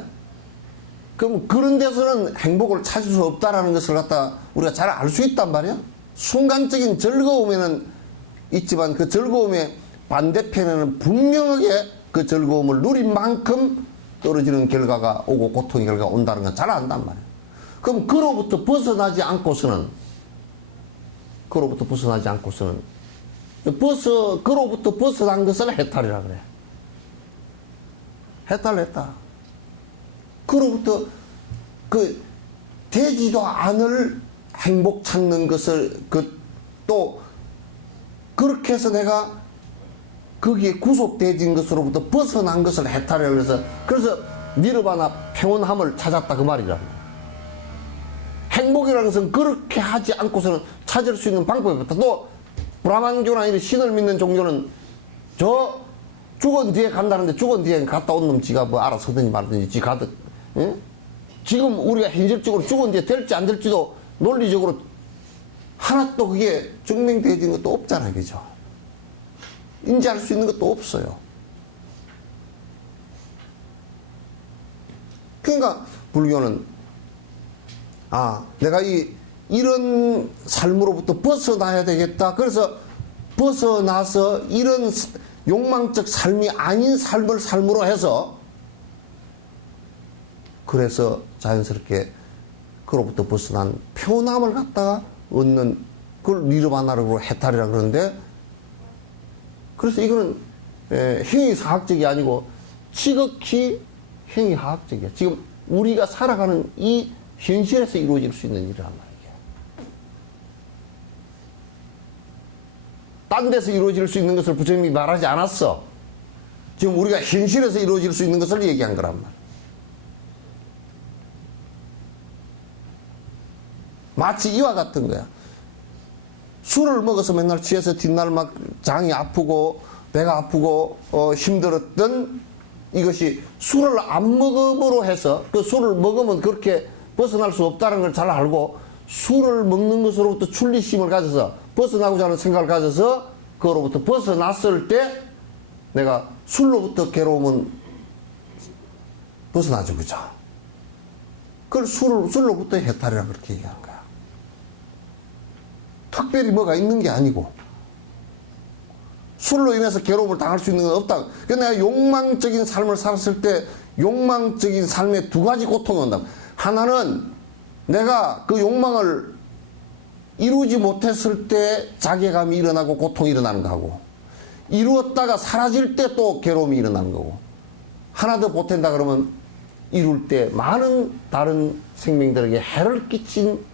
그럼 그런 데서는 행복을 찾을 수 없다라는 것을 갖다 우리가 잘 알 수 있단 말이야. 순간적인 즐거움에는 있지만 그 즐거움의 반대편에는 분명하게 그 즐거움을 누린 만큼 떨어지는 결과가 오고 고통의 결과가 온다는 건 잘 안단 말이야. 그럼 그로부터 벗어나지 않고서는 그로부터 벗어난 것을 해탈이라 그래. 해탈했다. 그로부터 되지도 않을 행복 찾는 것을 또 그렇게 해서 내가 거기에 구속되어진 것으로부터 벗어난 것을 해탈이라고 그래서 니르바나 평온함을 찾았다 그 말이라고. 행복이라는 것은 그렇게 하지 않고서는 찾을 수 있는 방법이 없다. 또 브라만교나 이런 신을 믿는 종교는 저 죽은 뒤에 간다는데 죽은 뒤에 갔다 온 놈 지가 뭐 알아서 하든지 말든지 지 가득. 응? 지금 우리가 현실적으로 죽은 뒤에 될지 안 될지도 논리적으로 하나도 그게 증명되어지는 것도 없잖아요, 그죠? 인지할 수 있는 것도 없어요. 그러니까 불교는 내가 이런 삶으로부터 벗어나야 되겠다. 그래서 벗어나서 이런 욕망적 삶이 아닌 삶으로 해서 그래서 자연스럽게 그로부터 벗어난 편함을 갖다가 얻는 그걸 니르바나라고 해탈이라 그러는데 그래서 이거는 행위사학적이 아니고 지극히 행위하학적이야. 지금 우리가 살아가는 이 현실에서 이루어질 수 있는 일이란 말이야. 딴 데서 이루어질 수 있는 것을 부처님이 말하지 않았어. 지금 우리가 현실에서 이루어질 수 있는 것을 얘기한 거란 말이야. 마치 이와 같은 거야. 술을 먹어서 맨날 취해서 뒷날 막 장이 아프고 배가 아프고 힘들었던 이것이 술을 안 먹음으로 해서 그 술을 먹으면 그렇게 벗어날 수 없다는 걸 잘 알고 술을 먹는 것으로부터 출리심을 가져서 벗어나고자 하는 생각을 가져서 그거로부터 벗어났을 때 내가 술로부터 괴로움은 벗어나죠, 그죠? 그걸 술로부터 해탈이라고 그렇게 얘기하는 거야. 특별히 뭐가 있는 게 아니고 술로 인해서 괴로움을 당할 수 있는 건 없다. 그러니까 내가 욕망적인 삶을 살았을 때 욕망적인 삶에 두 가지 고통이 온다. 하나는 내가 그 욕망을 이루지 못했을 때 자괴감이 일어나고 고통이 일어나는 거고 이루었다가 사라질 때 또 괴로움이 일어나는 거고 하나 더 보탠다 그러면 이룰 때 많은 다른 생명들에게 해를 끼친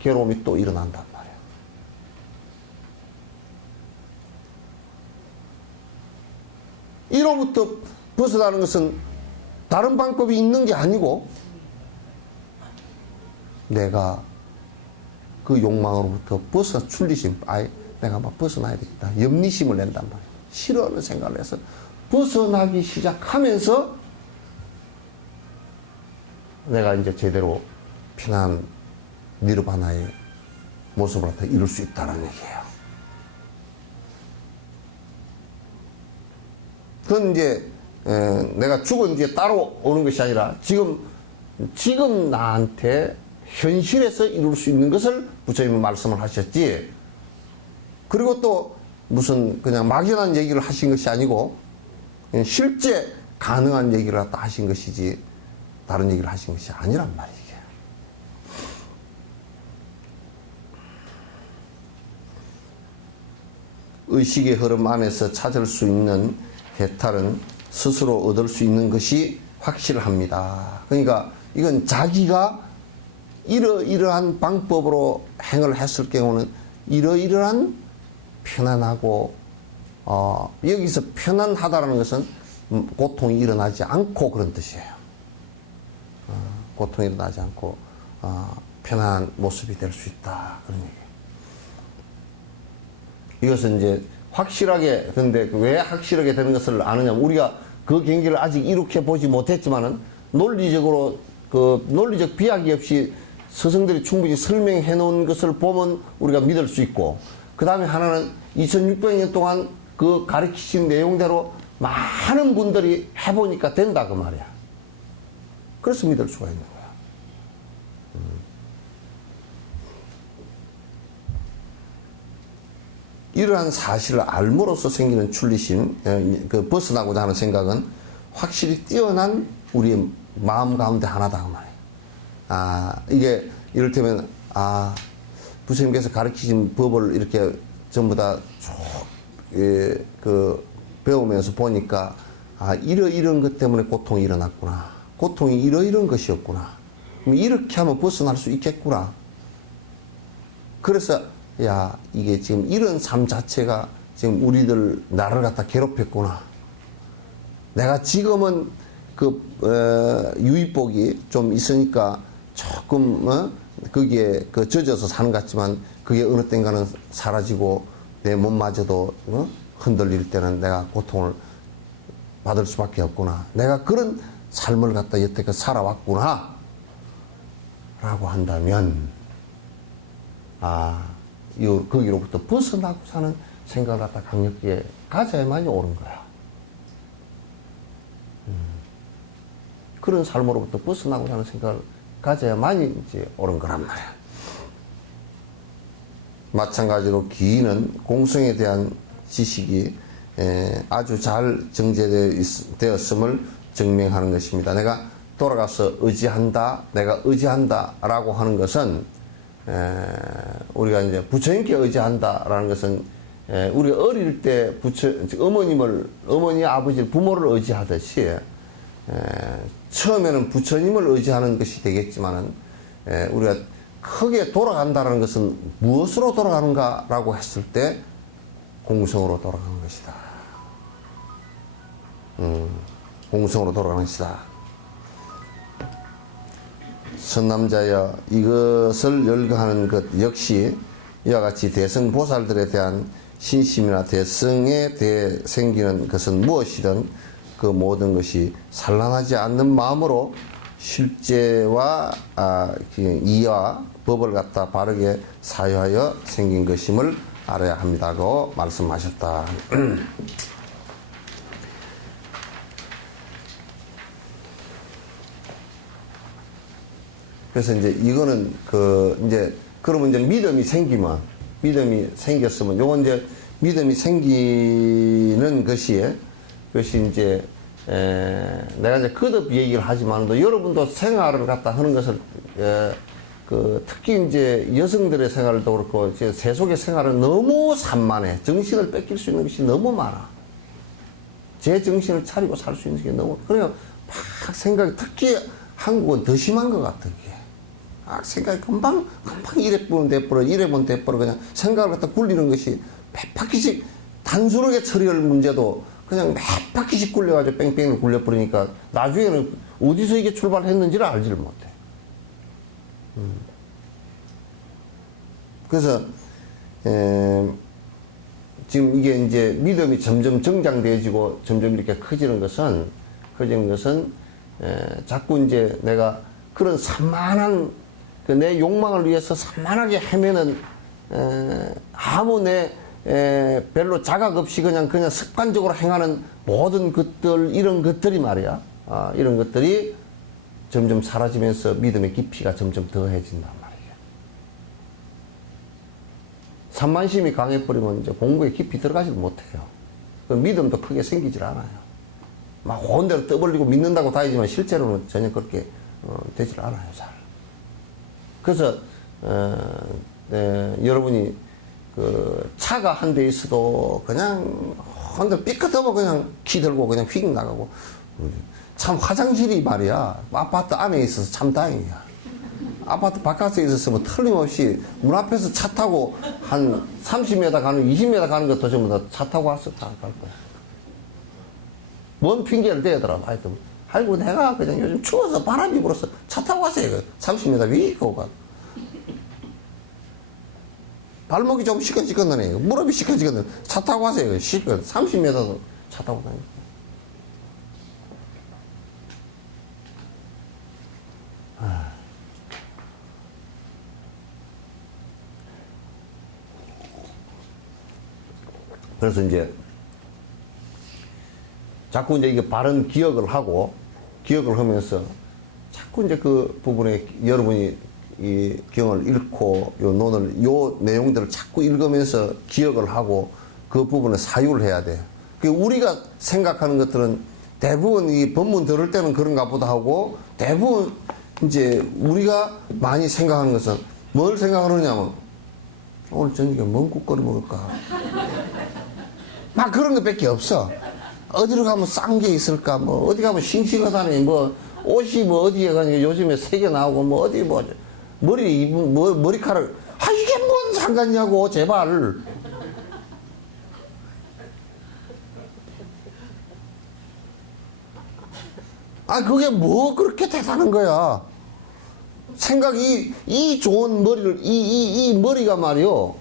괴로움이 또 일어난단 말이에요. 이로부터 벗어나는 것은 다른 방법이 있는 게 아니고 내가 그 욕망으로부터 출리심, 내가 막 벗어나야 되겠다. 염리심을 낸단 말이에요. 싫어하는 생각을 해서 벗어나기 시작하면서 내가 이제 제대로 편한 니르바나의 모습을 갖다 이룰 수 있다는 얘기예요. 그건 이제 내가 죽은 뒤에 따로 오는 것이 아니라 지금 나한테 현실에서 이룰 수 있는 것을 부처님은 말씀을 하셨지. 그리고 또 무슨 그냥 막연한 얘기를 하신 것이 아니고 실제 가능한 얘기를 갖다 하신 것이지 다른 얘기를 하신 것이 아니란 말이에요. 의식의 흐름 안에서 찾을 수 있는 해탈은 스스로 얻을 수 있는 것이 확실합니다. 그러니까 이건 자기가 이러이러한 방법으로 행을 했을 경우는 이러이러한 편안하고 여기서 편안하다라는 것은 고통이 일어나지 않고 그런 뜻이에요. 고통이 일어나지 않고 편안한 모습이 될 수 있다 그런 얘기예요. 이것은 이제 확실하게, 근데 왜 확실하게 되는 것을 아느냐면 우리가 그 경기를 아직 이룩해 보지 못했지만은 논리적으로 논리적 비약이 없이 스승들이 충분히 설명해 놓은 것을 보면 우리가 믿을 수 있고, 그 다음에 하나는 2600년 동안 그 가르치신 내용대로 많은 분들이 해보니까 된다 그 말이야. 그래서 믿을 수가 있는 거야. 이러한 사실을 알므로써 생기는 출리심, 그 벗어나고자 하는 생각은 확실히 뛰어난 우리의 마음 가운데 하나다 그 말이에요. 이게 이를테면 부처님께서 가르치신 법을 이렇게 전부 다 쭉 배우면서 보니까 이런 것 때문에 고통이 일어났구나. 고통이 이런 것이었구나. 그럼 이렇게 하면 벗어날 수 있겠구나. 그래서 이게 지금 이런 삶 자체가 지금 나를 갖다 괴롭혔구나. 내가 지금은 유의복이 좀 있으니까 조금 거기에 젖어서 사는 것 같지만 그게 어느 땐가는 사라지고 내 몸마저도 흔들릴 때는 내가 고통을 받을 수밖에 없구나. 내가 그런 삶을 갖다 여태껏 살아왔구나 라고 한다면 거기로부터 벗어나고 사는 생각을 갖다 강력하게 가져야만이 옳은 거야. 그런 삶으로부터 벗어나고 사는 생각을 가져야만이 이제 옳은 거란 말이야. 마찬가지로 기인은 공성에 대한 지식이 아주 잘 정제되었음을 증명하는 것입니다. 내가 돌아가서 내가 의지한다 라고 하는 것은 우리가 이제 부처님께 의지한다라는 것은 우리가 어릴 때 어머니, 아버지, 부모를 의지하듯이 처음에는 부처님을 의지하는 것이 되겠지만은 우리가 크게 돌아간다는 것은 무엇으로 돌아가는가라고 했을 때 공성으로 돌아가는 것이다. 공성으로 돌아가는 것이다. 선남자여, 이것을 열거하는 것 역시 이와 같이 대승보살들에 대한 신심이나 대승에 대해 생기는 것은 무엇이든 그 모든 것이 산란하지 않는 마음으로 실제와 이와 법을 갖다 바르게 사유하여 생긴 것임을 알아야 합니다고 말씀하셨다. 그래서 이제 이거는 그러면 이제 믿음이 생겼으면 요건 이제 믿음이 생기는 것이 이제 내가 이제 거듭 얘기를 하지만도 여러분도 생활을 갖다 하는 것을 특히 이제 여성들의 생활도 그렇고 이제 세속의 생활은 너무 산만해. 정신을 뺏길 수 있는 것이 너무 많아. 제 정신을 차리고 살 수 있는 게 너무 그래요. 막 생각이 특히 한국은 더 심한 것 같아. 생각이 금방 이래 보면 돼버려 이래 보면 돼버려 그냥 생각을 갖다 굴리는 것이 몇 바퀴씩 단순하게 처리할 문제도 그냥 몇 바퀴씩 굴려가지고 뺑뺑을 굴려버리니까 나중에는 어디서 이게 출발했는지를 알지를 못해. 그래서 지금 이게 이제 믿음이 점점 정장되어지고 점점 이렇게 커지는 것은 자꾸 이제 내가 그런 산만한 그 내 욕망을 위해서 산만하게 헤매는 아무 별로 자각 없이 그냥 습관적으로 행하는 모든 것들, 이런 것들이 말이야. 이런 것들이 점점 사라지면서 믿음의 깊이가 점점 더해진단 말이야. 산만심이 강해버리면 이제 공부에 깊이 들어가지도 못해요. 믿음도 크게 생기질 않아요. 막 혼대로 떠벌리고 믿는다고 다니지만 실제로는 전혀 그렇게 되질 않아요, 잘. 그래서 여러분이 그 차가 한 대 있어도 그냥 혼자 삐끗하면 그냥 키 들고 그냥 휙 나가고, 참 화장실이 말이야 아파트 안에 있어서 참 다행이야. 아파트 바깥에 있었으면 틀림없이 문 앞에서 차 타고 한 30m 가는 20m 가는 것도 전부 다 차 타고 왔어. 다 갈 거야. 뭔 핑계를 대더라도 하여튼 아이고 내가 그냥 요즘 추워서 바람이 불어서 차 타고 왔어요. 30m 위 가고 가. 발목이 좀 시큰시큰하네. 무릎이 시큰시큰하네. 차 타고 왔어요. 30m도 차 타고 다니고. 그래서 이제 자꾸 이제 이게 바른 기억을 하면서 자꾸 이제 그 부분에 여러분이 이 경을 읽고 요 내용들을 자꾸 읽으면서 기억을 하고 그 부분에 사유를 해야 돼요. 우리가 생각하는 것들은 대부분 이 본문 들을 때는 그런가 보다 하고, 대부분 이제 우리가 많이 생각하는 것은 뭘 생각하느냐면 오늘 저녁에 뭔 국거리 먹을까? 막 그런 것밖에 없어. 어디로 가면 싼 게 있을까? 뭐 어디 가면 싱싱하다니, 뭐 옷이 뭐 어디에 가니까 요즘에 색이 나오고, 뭐 어디 뭐 머리카락, 이게 뭔 상관이냐고, 제발. 그게 뭐 그렇게 대단한 거야. 생각이, 이 좋은 머리를, 이 머리가 말이요,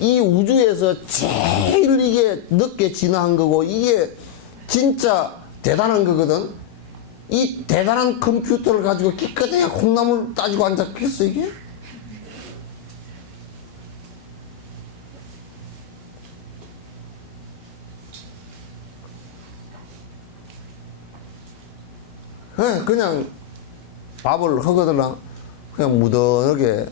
이 우주에서 제일 이게 늦게 진화한 거고, 이게 진짜 대단한 거거든. 이 대단한 컴퓨터를 가지고 기껏해야 콩나물 따지고 앉았겠어, 이게? 그냥 밥을 허거들랑 그냥 무던하게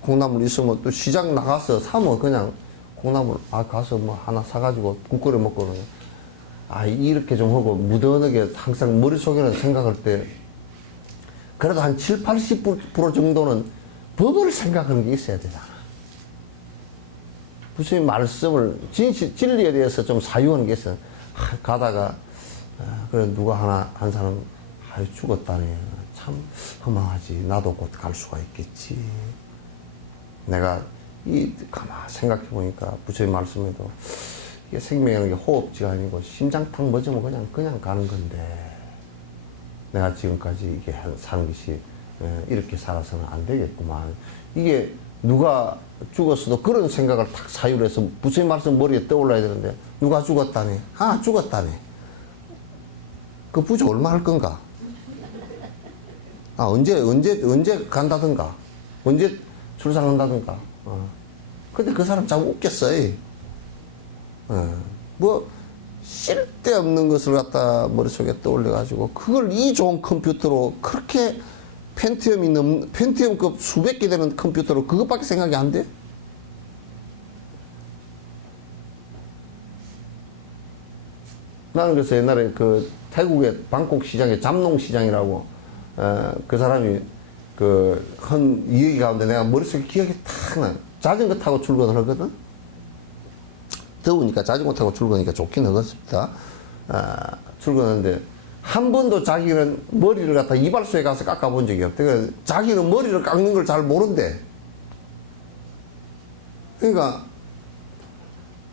콩나물 있으면 또 시장 나가서 사면 그냥 콩나물 가서 뭐 하나 사가지고 국 끓여 먹고 그러면 이렇게 좀 하고 무던하게 항상 머릿속에는 생각할 때 그래도 한 7, 80% 정도는 법을 생각하는 게 있어야 되잖아. 부처님 말씀을 진리에 대해서 좀 사유하는 게 있어. 가다가 그래 누가 한 사람 죽었다네. 참 허망하지. 나도 곧 갈 수가 있겠지. 내가 가만 생각해 보니까 부처님 말씀에도 이게 생명이라는 게 호흡지가 아니고 심장탕 맞으면 그냥 가는 건데, 내가 지금까지 이게 사는 것이 이렇게 살아서는 안 되겠구만. 이게 누가 죽었어도 그런 생각을 탁 사유로 해서 부처님 말씀 머리에 떠올라야 되는데, 누가 죽었다네. 죽었다네. 그 부처 얼마 할 건가? 언제 간다든가, 언제 출산한다든가. 근데 그 사람 참 웃겼어요. 뭐, 쓸데없는 것을 갖다 머릿속에 떠올려가지고, 그걸 이 좋은 컴퓨터로 그렇게 펜티엄급 수백 개 되는 컴퓨터로 그것밖에 생각이 안 돼? 나는 그래서 옛날에 그 태국의 방콕 시장에 잠농 시장이라고, 그 사람이 이 얘기 가운데 내가 머릿속에 기억이 탁 나요. 자전거 타고 출근을 하거든? 더우니까 자전거 타고 출근하니까 좋긴 하겠습니다. 출근하는데, 한 번도 자기는 머리를 갖다 이발소에 가서 깎아본 적이 없대. 그러니까 자기는 머리를 깎는 걸 잘 모른대. 그러니까,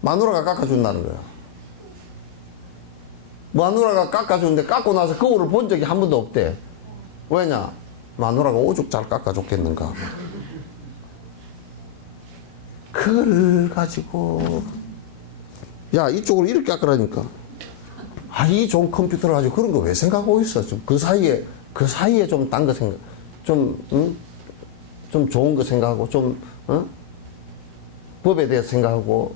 마누라가 깎아준다는 거야. 마누라가 깎아주는데 깎고 나서 거울을 본 적이 한 번도 없대. 왜냐? 마누라가 오죽 잘 깎아줬겠는가. 그걸 가지고 야 이쪽으로 이렇게 깎으라니까. 아니 이 좋은 컴퓨터를 가지고 그런 거 왜 생각하고 있어? 좀 그 사이에 좀 딴 거 생각, 좀 응? 좀 좋은 거 생각하고 좀 법에 대해서 생각하고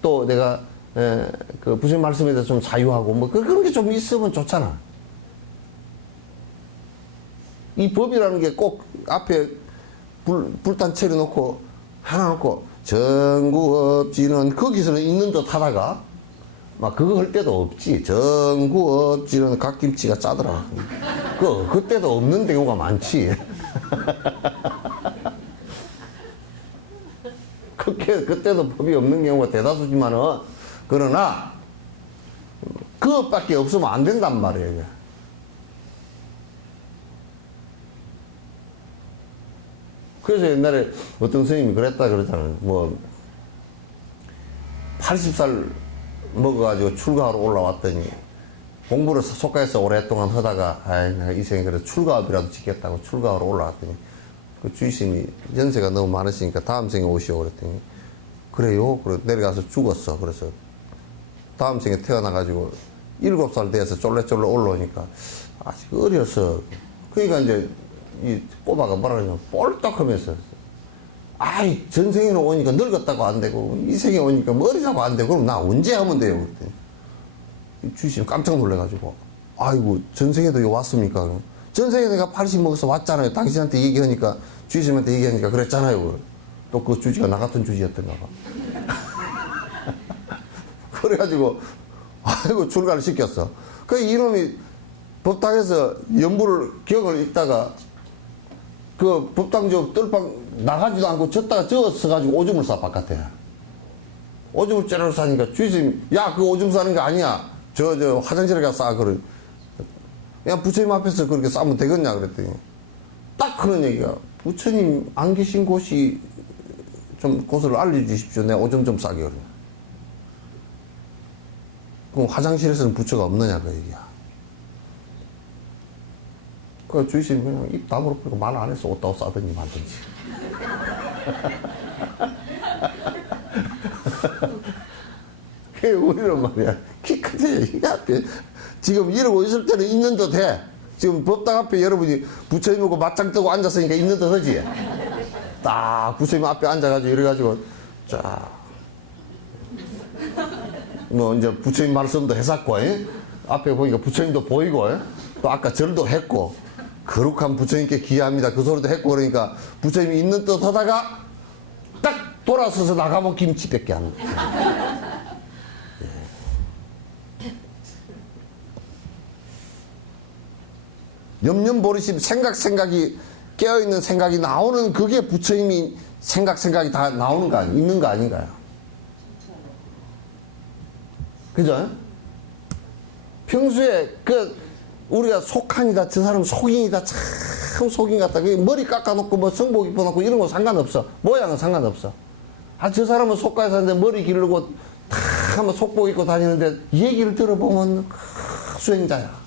또 내가 그 부처님 말씀에 대해서 좀 자유하고 뭐 그런 게 좀 있으면 좋잖아. 이 법이라는 게 꼭 앞에 불단 차려놓고 하나 놓고 정구업지는 거기서는 있는 듯 하다가 막 그거 할 때도 없지. 정구업지는 갓김치가 짜더라. 그때도 없는 경우가 많지. 그때도 법이 없는 경우가 대다수지만은 그러나 그것밖에 없으면 안 된단 말이에요. 이게. 그래서 옛날에 어떤 선생님이 그랬다 그러잖아요. 뭐 80살 먹어가지고 출가하러 올라왔더니 공부를 속가에서 오랫동안 하다가 아이 내가 이 생에 그래서 출가업이라도 짓겠다고 출가하러 올라왔더니 그 주의스님이 연세가 너무 많으시니까 다음 생에 오시오 그랬더니 그래요? 그래 내려가서 죽었어. 그래서 다음 생에 태어나가지고 7살 돼서 쫄래쫄래 올라오니까 아직 어려서 그러니까 이제 이 꼬마가 뭐라 그러냐면 뻘떡하면서 아이 전생에는 오니까 늙었다고 안 되고 이 생에 오니까 머리라고 안 되고 그럼 나 언제 하면 돼요? 그랬더니 주의스님 깜짝 놀래가지고 아이고 전생에도 이거 왔습니까? 전생에 내가 80 먹어서 왔잖아요. 당신한테 얘기하니까 주의스님한테 얘기하니까 그랬잖아요. 또 그 주지가 나 같은 주지였던가 봐. 그래가지고 아이고 출가를 시켰어. 그 이놈이 법당에서 연부를 기억을 읽다가 그 법당 저 뜰방 나가지도 않고 졌다가 져서가지고 오줌을 싸 바깥에. 오줌을 째려 싸니까 주의스님 야 그거 오줌 싸는 거 아니야. 저 화장실에 가서 싸 그래. 야 부처님 앞에서 그렇게 싸면 되겠냐 그랬더니 딱 그런 얘기가 부처님 안 계신 곳이 좀 곳을 알려주십시오. 내가 오줌 좀 싸게 그래. 그럼 화장실에서는 부처가 없느냐 그 얘기야. 그 주의스님 그냥 입 다물어 버리고 말 안 해서 옷다고 싸든지 말든지. 그게 우리는 말이야. 키 크지. 이 앞에 지금 이러고 있을 때는 있는 듯 해. 지금 법당 앞에 여러분이 부처님하고 맞짱 뜨고 앉았으니까 있는 듯 하지. 딱 부처님 앞에 앉아가지고 이래가지고 자. 뭐 이제 부처님 말씀도 했었고 앞에 보니까 부처님도 보이고 또 아까 절도 했고 거룩한 부처님께 기여합니다 그 소리도 했고 그러니까 부처님이 있는 듯 하다가 딱 돌아서서 나가면 김치밖에 안 돼. 염려버리심 생각이 깨어있는 생각이 나오는 그게 부처님이 생각이 다 나오는 거 아니 있는 거 아닌가요? 그죠? 평소에 우리가 속한이다 저 사람 속인이다 참 속인 같다 머리 깎아놓고 뭐 성복 입어놓고 이런 거 상관없어. 모양은 상관없어. 아 저 사람은 속가에 사는데 머리 기르고 다 하면 속복 입고 다니는데 얘기를 들어보면 수행자야.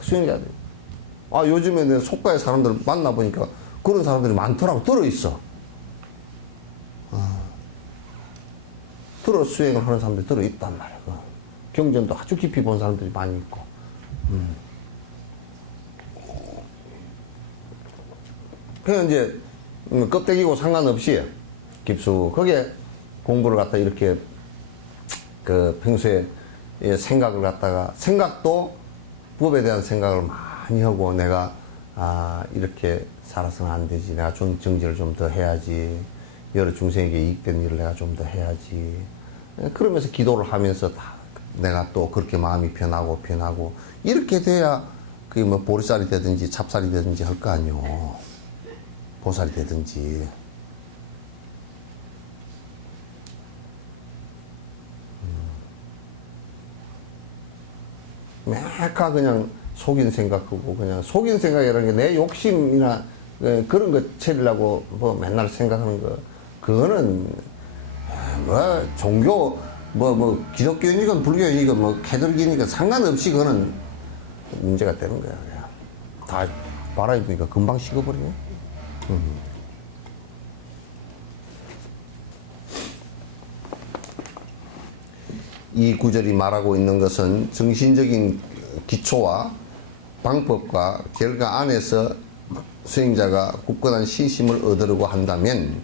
수행자야. 아 요즘에 내 속가의 사람들 만나보니까 그런 사람들이 많더라고. 들어있어. 들어 수행을 하는 사람들이 들어있단 말이야. 경전도 아주 깊이 본 사람들이 많이 있고. 그냥 이제 껍데기고 상관없이 깊숙하게 공부를 갖다 이렇게 그 평소에 생각을 갖다가 생각도 법에 대한 생각을 많이 하고 내가 이렇게 살아서는 안 되지. 내가 좀 정진을 좀 더 해야지. 여러 중생에게 이익되는 일을 내가 좀 더 해야지. 그러면서 기도를 하면서 다 내가 또 그렇게 마음이 변하고 이렇게 돼야 그게 뭐 보리쌀이 되든지 찹쌀이 되든지 할 거 아니요. 보살이 되든지. 매카 그냥 속인 생각하고 그냥 속인 생각이라는 게 내 욕심이나 그런 거 채리려고 뭐 맨날 생각하는 거 그거는 뭐 종교 뭐 기독교인이건 불교인이건 뭐 캐톨릭이니까 상관없이 그거는 문제가 되는 거야. 그냥. 다 바람이 부니까 금방 식어버리네. 이 구절이 말하고 있는 것은 정신적인 기초와 방법과 결과 안에서 수행자가 굳건한 신심을 얻으려고 한다면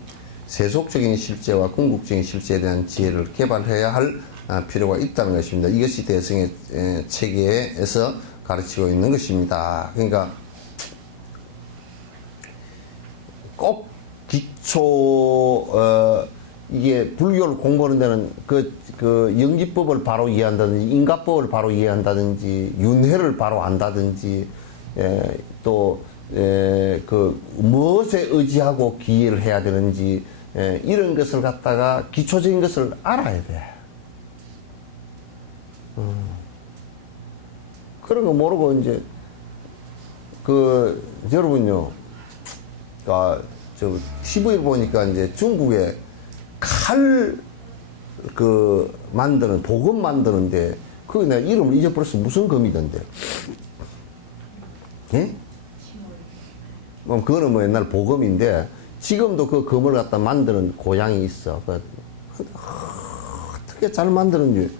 세속적인 실제와 궁극적인 실제에 대한 지혜를 개발해야 할 필요가 있다는 것입니다. 이것이 대승의 체계에서 가르치고 있는 것입니다. 그러니까 꼭 기초 이게 불교를 공부하는 데는 그 연기법을 바로 이해한다든지 인가법을 바로 이해한다든지 윤회를 바로 안다든지 또 그 무엇에 의지하고 기회를 해야 되는지 이런 것을 갖다가 기초적인 것을 알아야 돼. 그런 거 모르고 이제 그 여러분요, 저 TV를 보니까 이제 중국에 칼 그 만드는 보금 만드는데 그게 내가 이름을 잊어버렸어. 무슨 금이던데? 예? 그거는 뭐 옛날 보금인데 지금도 그 금을 갖다 만드는 고향이 있어. 어떻게 잘 만드는지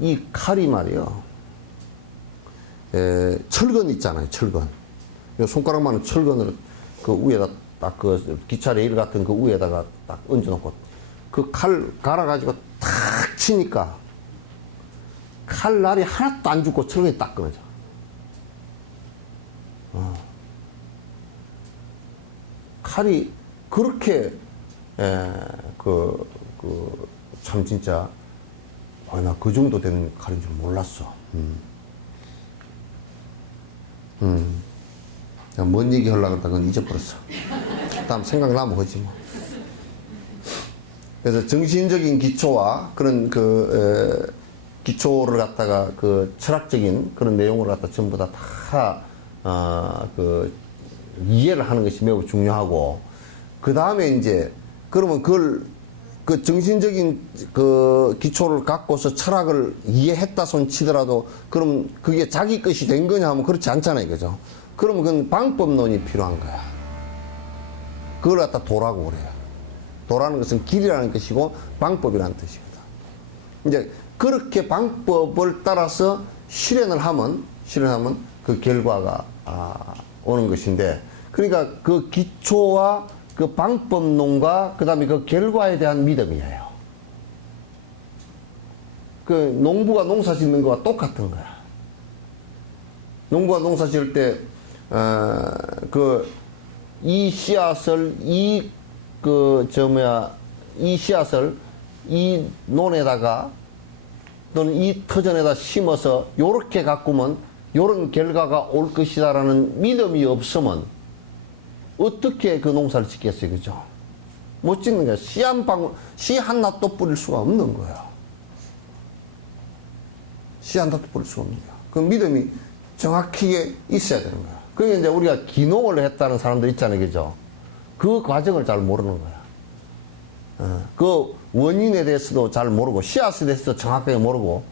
이 칼이 말이요. 철근 있잖아요. 철근. 손가락만한 철근을 그 위에다 딱 그 기차 레일 같은 그 위에다가 딱 얹어놓고 그 칼 갈아가지고 탁 치니까 칼날이 하나도 안 죽고 철근이 딱 끊어져. 칼이 그렇게 참 진짜 나 그 정도 되는 칼인 줄 몰랐어. 뭔 얘기 하려고 하다가 그건 잊어버렸어. 다음 생각나면 하지 뭐. 그래서 정신적인 기초와 그런 기초를 갖다가 그 철학적인 그런 내용을 갖다 전부 다 이해를 하는 것이 매우 중요하고, 그 다음에 이제 그러면 그걸 그 정신적인 그 기초를 갖고서 철학을 이해했다 손 치더라도 그럼 그게 자기 것이 된 거냐 하면 그렇지 않잖아요. 그죠? 그러면 그건 방법론이 필요한 거야. 그걸 갖다 도라고 그래요. 도라는 것은 길이라는 것이고 방법이라는 뜻입니다. 이제 그렇게 방법을 따라서 실현을 하면 그 결과가 오는 것인데, 그러니까 그 기초와 그 방법론과 그 다음에 그 결과에 대한 믿음이에요. 그 농부가 농사 짓는 거와 똑같은 거야. 농부가 농사 지을 때 이 씨앗을 이 씨앗을 이 논에다가 또는 이 터전에다 심어서 요렇게 가꾸면 요런 결과가 올 것이다라는 믿음이 없으면 어떻게 그 농사를 짓겠어요? 그죠? 못 짓는 거야. 씨 한 낫도 뿌릴 수가 없는 거야. 씨 한 낫도 뿌릴 수가 없는 거야. 그 믿음이 정확하게 있어야 되는 거야. 그게 이제 우리가 기농을 했다는 사람들 있잖아요. 그죠? 그 과정을 잘 모르는 거야. 그 원인에 대해서도 잘 모르고, 씨앗에 대해서도 정확하게 모르고,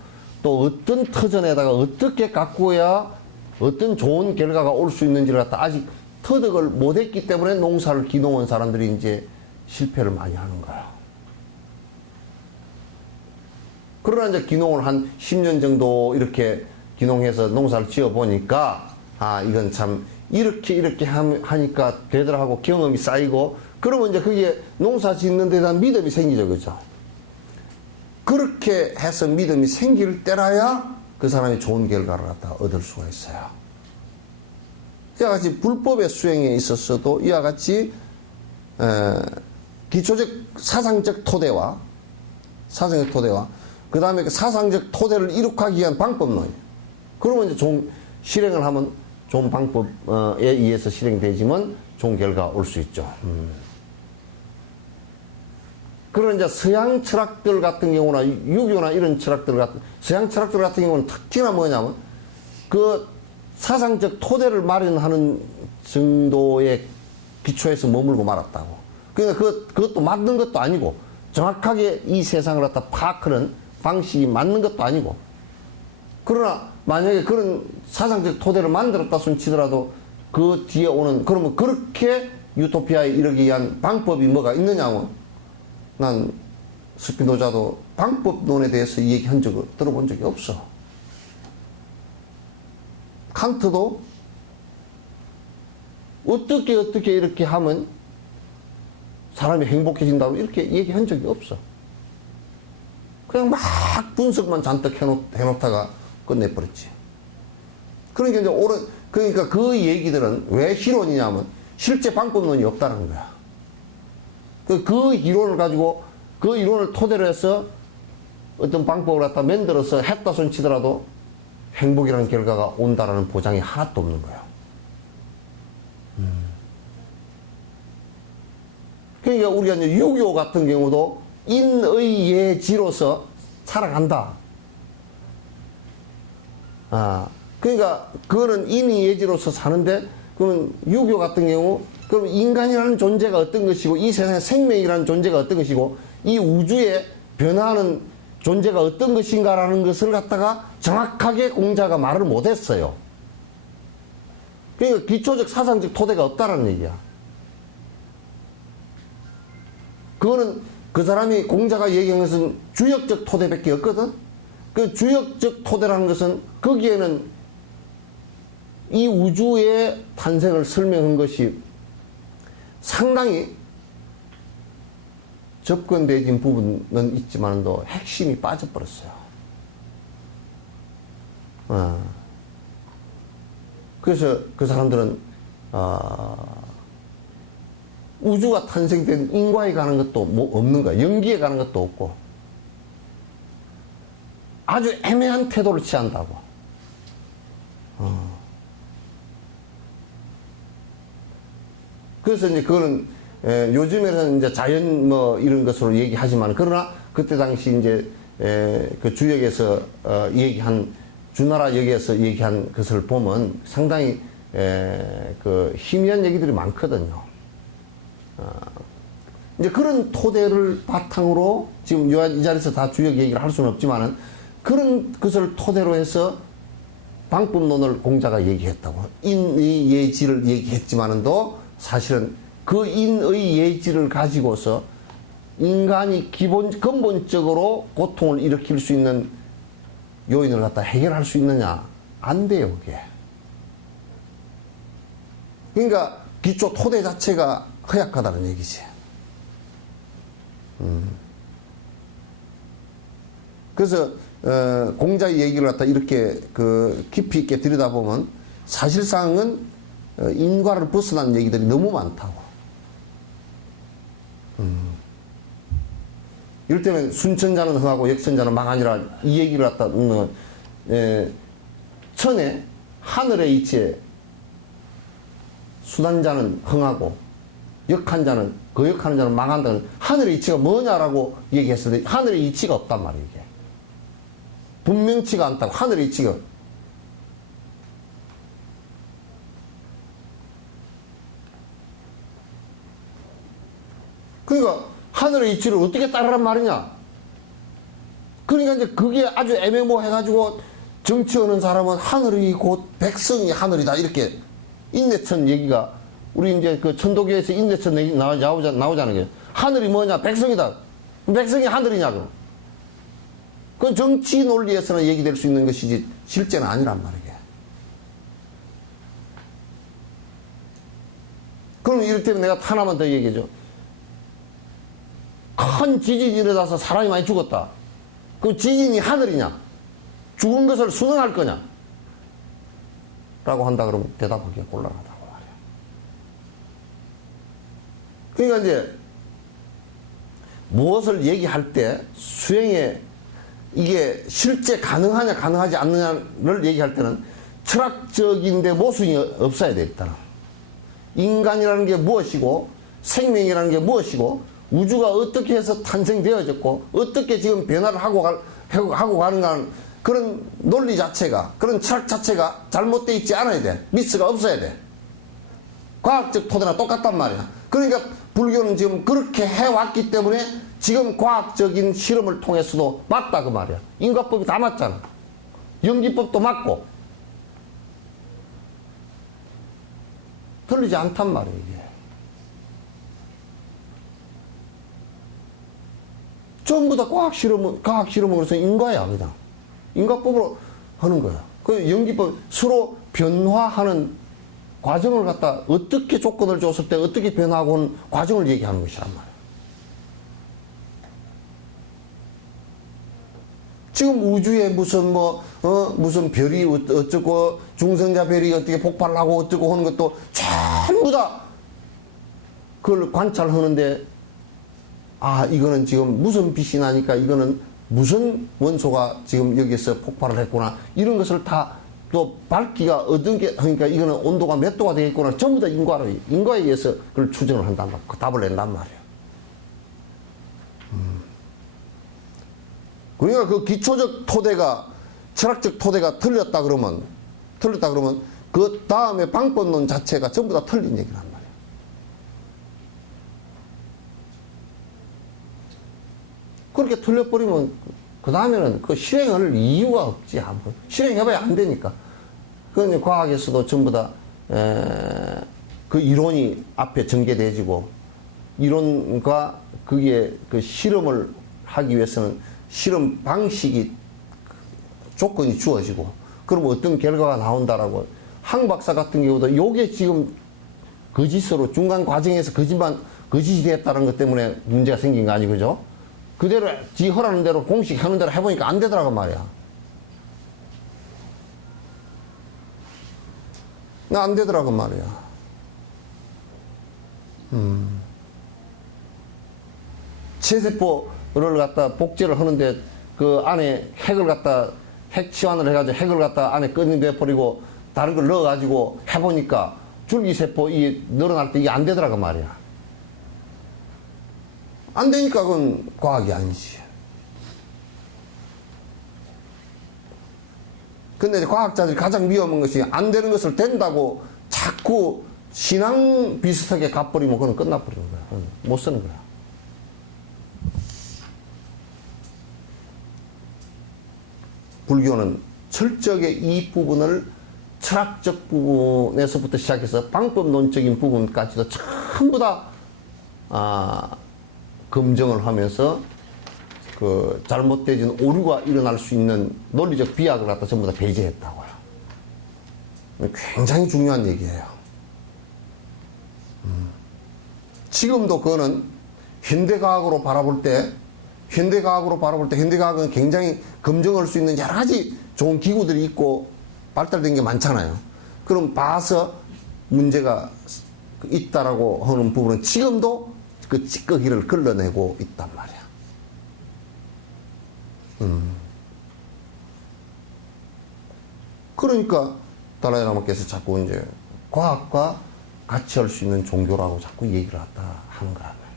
또 어떤 터전에다가 어떻게 가꾸어야 어떤 좋은 결과가 올 수 있는지를 갖다 아직 터득을 못했기 때문에 농사를 기농한 사람들이 이제 실패를 많이 하는 거야. 그러나 이제 기농을 한 10년 정도 이렇게 기농해서 농사를 지어 보니까 이건 참 이렇게 하니까 되더라 하고 경험이 쌓이고, 그러면 이제 그게 농사 짓는 데 대한 믿음이 생기죠. 그죠? 그렇게 해서 믿음이 생길 때라야 그 사람이 좋은 결과를 갖다 얻을 수가 있어요. 이와 같이 불법의 수행에 있어서도 이와 같이 기초적 사상적 토대와 그 다음에 그 사상적 토대를 이룩하기 위한 방법론이에요. 그러면 이제 실행을 하면 좋은 방법에 의해서 실행되지만 좋은 결과가 올 수 있죠. 그런 이제 서양 철학들 같은 경우나 유교나 이런 철학들 같은, 서양 철학들 같은 경우는 특히나 뭐냐면 그 사상적 토대를 마련하는 정도의 기초에서 머물고 말았다고. 그러니까 그것도 맞는 것도 아니고, 정확하게 이 세상을 갖다 파악하는 방식이 맞는 것도 아니고, 그러나 만약에 그런 사상적 토대를 만들었다 손 치더라도 그 뒤에 오는, 그러면 그렇게 유토피아에 이르기 위한 방법이 뭐가 있느냐고. 난 스피노자도 방법론에 대해서 얘기한 적을 들어본 적이 없어. 칸트도 어떻게 이렇게 하면 사람이 행복해진다고 이렇게 얘기한 적이 없어. 그냥 막 분석만 잔뜩 해놓다가 끝내버렸지. 그러니까 이제 그러니까 그 얘기들은 왜 희론이냐면 실제 방법론이 없다는 거야. 그 이론을 가지고 그 이론을 토대로 해서 어떤 방법을 갖다 만들어서 했다 손 치더라도 행복이라는 결과가 온다라는 보장이 하나도 없는 거야. 그러니까 우리가 이제 유교 같은 경우도 인의 예지로서 살아간다. 그러니까 그거는 인의 예지로서 사는데, 그러면 유교 같은 경우, 그럼 인간이라는 존재가 어떤 것이고, 이 세상의 생명이라는 존재가 어떤 것이고, 이 우주에 변화하는 존재가 어떤 것인가라는 것을 갖다가 정확하게 공자가 말을 못했어요. 그러니까 기초적 사상적 토대가 없다라는 얘기야. 그거는 그 사람이 공자가 얘기한 것은 주역적 토대밖에 없거든. 그 주역적 토대라는 것은 거기에는 이 우주의 탄생을 설명한 것이 상당히 접근되어진 부분은 있지만도 핵심이 빠져버렸어요. 그래서 그 사람들은 우주가 탄생된 인과에 가는 것도 뭐 없는 거야. 연기에 가는 것도 없고 아주 애매한 태도를 취한다고. 그래서 이제 그거는 요즘에는 이제 자연 뭐 이런 것으로 얘기하지만, 그러나 그때 당시 이제 그 주역에서 얘기한, 주나라 역에서 얘기한 것을 보면 상당히 그 희미한 얘기들이 많거든요. 이제 그런 토대를 바탕으로 지금 이 자리에서 다 주역 얘기를 할 수는 없지만은 그런 것을 토대로 해서 방법론을 공자가 얘기했다고. 인의 예지를 얘기했지만은도 사실은 그 인의 예지를 가지고서 인간이 근본적으로 고통을 일으킬 수 있는 요인을 갖다 해결할 수 있느냐? 안 돼요, 그게. 그러니까 기초 토대 자체가 허약하다는 얘기지. 그래서 공자의 얘기를 갖다 이렇게 깊이 있게 들여다보면 사실상은 인과를 벗어난 얘기들이 너무 많다고. 이럴 때면 순천자는 흥하고 역천자는 망하니라, 이 얘기를 갖다 천에 하늘의 이치에 순한자는 흥하고 역한 자는, 거역하는 자는 망한다는 하늘의 이치가 뭐냐라고 얘기했을 때 하늘의 이치가 없단 말이에요. 이게 분명치가 않다고. 하늘의 이치가. 그러니까 하늘의 이치를 어떻게 따르란 말이냐. 그러니까 이제 그게 아주 애매모호해가지고 정치하는 사람은 하늘이 곧 백성이 하늘이다, 이렇게 인내천 얘기가, 우리 이제 그 천도교에서 인내천 얘기 나오잖아요. 하늘이 뭐냐? 백성이다. 백성이 하늘이냐고. 그건 정치 논리에서는 얘기될 수 있는 것이지 실제는 아니란 말이에요. 그럼 이럴 때면 내가 하나만 더 얘기해줘. 큰 지진이 일어나서 사람이 많이 죽었다. 그 지진이 하늘이냐? 죽은 것을 순응할 거냐? 라고 한다 그러면 대답하기가 곤란하다고 말이야. 그러니까 이제 무엇을 얘기할 때 수행에 이게 실제 가능하냐 가능하지 않느냐를 얘기할 때는 철학적인데 모순이 없어야 돼. 일단 인간이라는 게 무엇이고 생명이라는 게 무엇이고 우주가 어떻게 해서 탄생되어졌고 어떻게 지금 변화를 하고 가는가, 그런 논리 자체가, 그런 철학 자체가 잘못되어 있지 않아야 돼. 미스가 없어야 돼. 과학적 토대나 똑같단 말이야. 그러니까 불교는 지금 그렇게 해왔기 때문에 지금 과학적인 실험을 통해서도 맞다 그 말이야. 인과법이 다 맞잖아. 연기법도 맞고. 틀리지 않단 말이에요, 이게. 전부 다 과학 실험은 그래서 인과야, 그냥. 인과법으로 하는 거야. 그 연기법, 서로 변화하는 과정을 갖다 어떻게 조건을 줬을 때 어떻게 변화하고 하는 과정을 얘기하는 것이란 말이야. 지금 우주에 무슨 별이 어쩌고, 중성자 별이 어떻게 폭발하고 어쩌고 하는 것도 전부 다 그걸 관찰하는데, 아, 이거는 지금 무슨 빛이 나니까 이거는 무슨 원소가 지금 여기서 폭발을 했구나. 이런 것을 다 또 밝기가 어떤 게, 그러니까 이거는 온도가 몇 도가 되겠구나. 전부 다 인과에 의해서 그걸 추정을 한단 말이야. 그 답을 낸단 말이야. 그러니까 그 기초적 토대가, 철학적 토대가 틀렸다 그러면 그 다음에 방법론 자체가 전부 다 틀린 얘기란 말이야. 그렇게 틀려버리면 그 다음에는 그 실행할 이유가 없지. 실행해봐야 안 되니까. 그건 과학에서도 전부 다 그 이론이 앞에 전개돼지고, 이론과 그게 그 실험을 하기 위해서는 실험 방식이 조건이 주어지고, 그럼 어떤 결과가 나온다라고. 항 박사 같은 경우도 요게 지금 거짓으로 중간 과정에서 거짓이 됐다는 것 때문에 문제가 생긴 거 아니고, 그죠? 그대로 지 허라는 대로 공식 하는 대로 해보니까 안 되더라고 말이야. 안 되더라고 말이야. 체세포를 갖다 복제를 하는데 그 안에 핵 치환을 해가지고 핵을 갖다 안에 꺼내 버리고 다른 걸 넣어가지고 해보니까 줄기세포 늘어날 때 이게 안 되더라고 말이야. 안 되니까 그건 과학이 아니지. 근데 이제 과학자들이 가장 위험한 것이 안 되는 것을 된다고 자꾸 신앙 비슷하게 가버리면 그건 끝나버리는 거야. 못 쓰는 거야. 불교는 철저하게 이 부분을 철학적 부분에서부터 시작해서 방법론적인 부분까지도 전부 다 검증을 하면서 그 잘못되진 오류가 일어날 수 있는 논리적 비약을 갖다 전부 다 배제했다고요. 굉장히 중요한 얘기예요. 지금도 그거는 현대과학으로 바라볼 때 현대과학은 굉장히 검증할 수 있는 여러 가지 좋은 기구들이 있고 발달된 게 많잖아요. 그럼 봐서 문제가 있다라고 하는 부분은 지금도 그 찌꺼기를 걸러내고 있단 말이야. 그러니까 달라이라마께서 자꾸 이제 과학과 같이 할 수 있는 종교라고 자꾸 얘기를 하는 거란 말이야.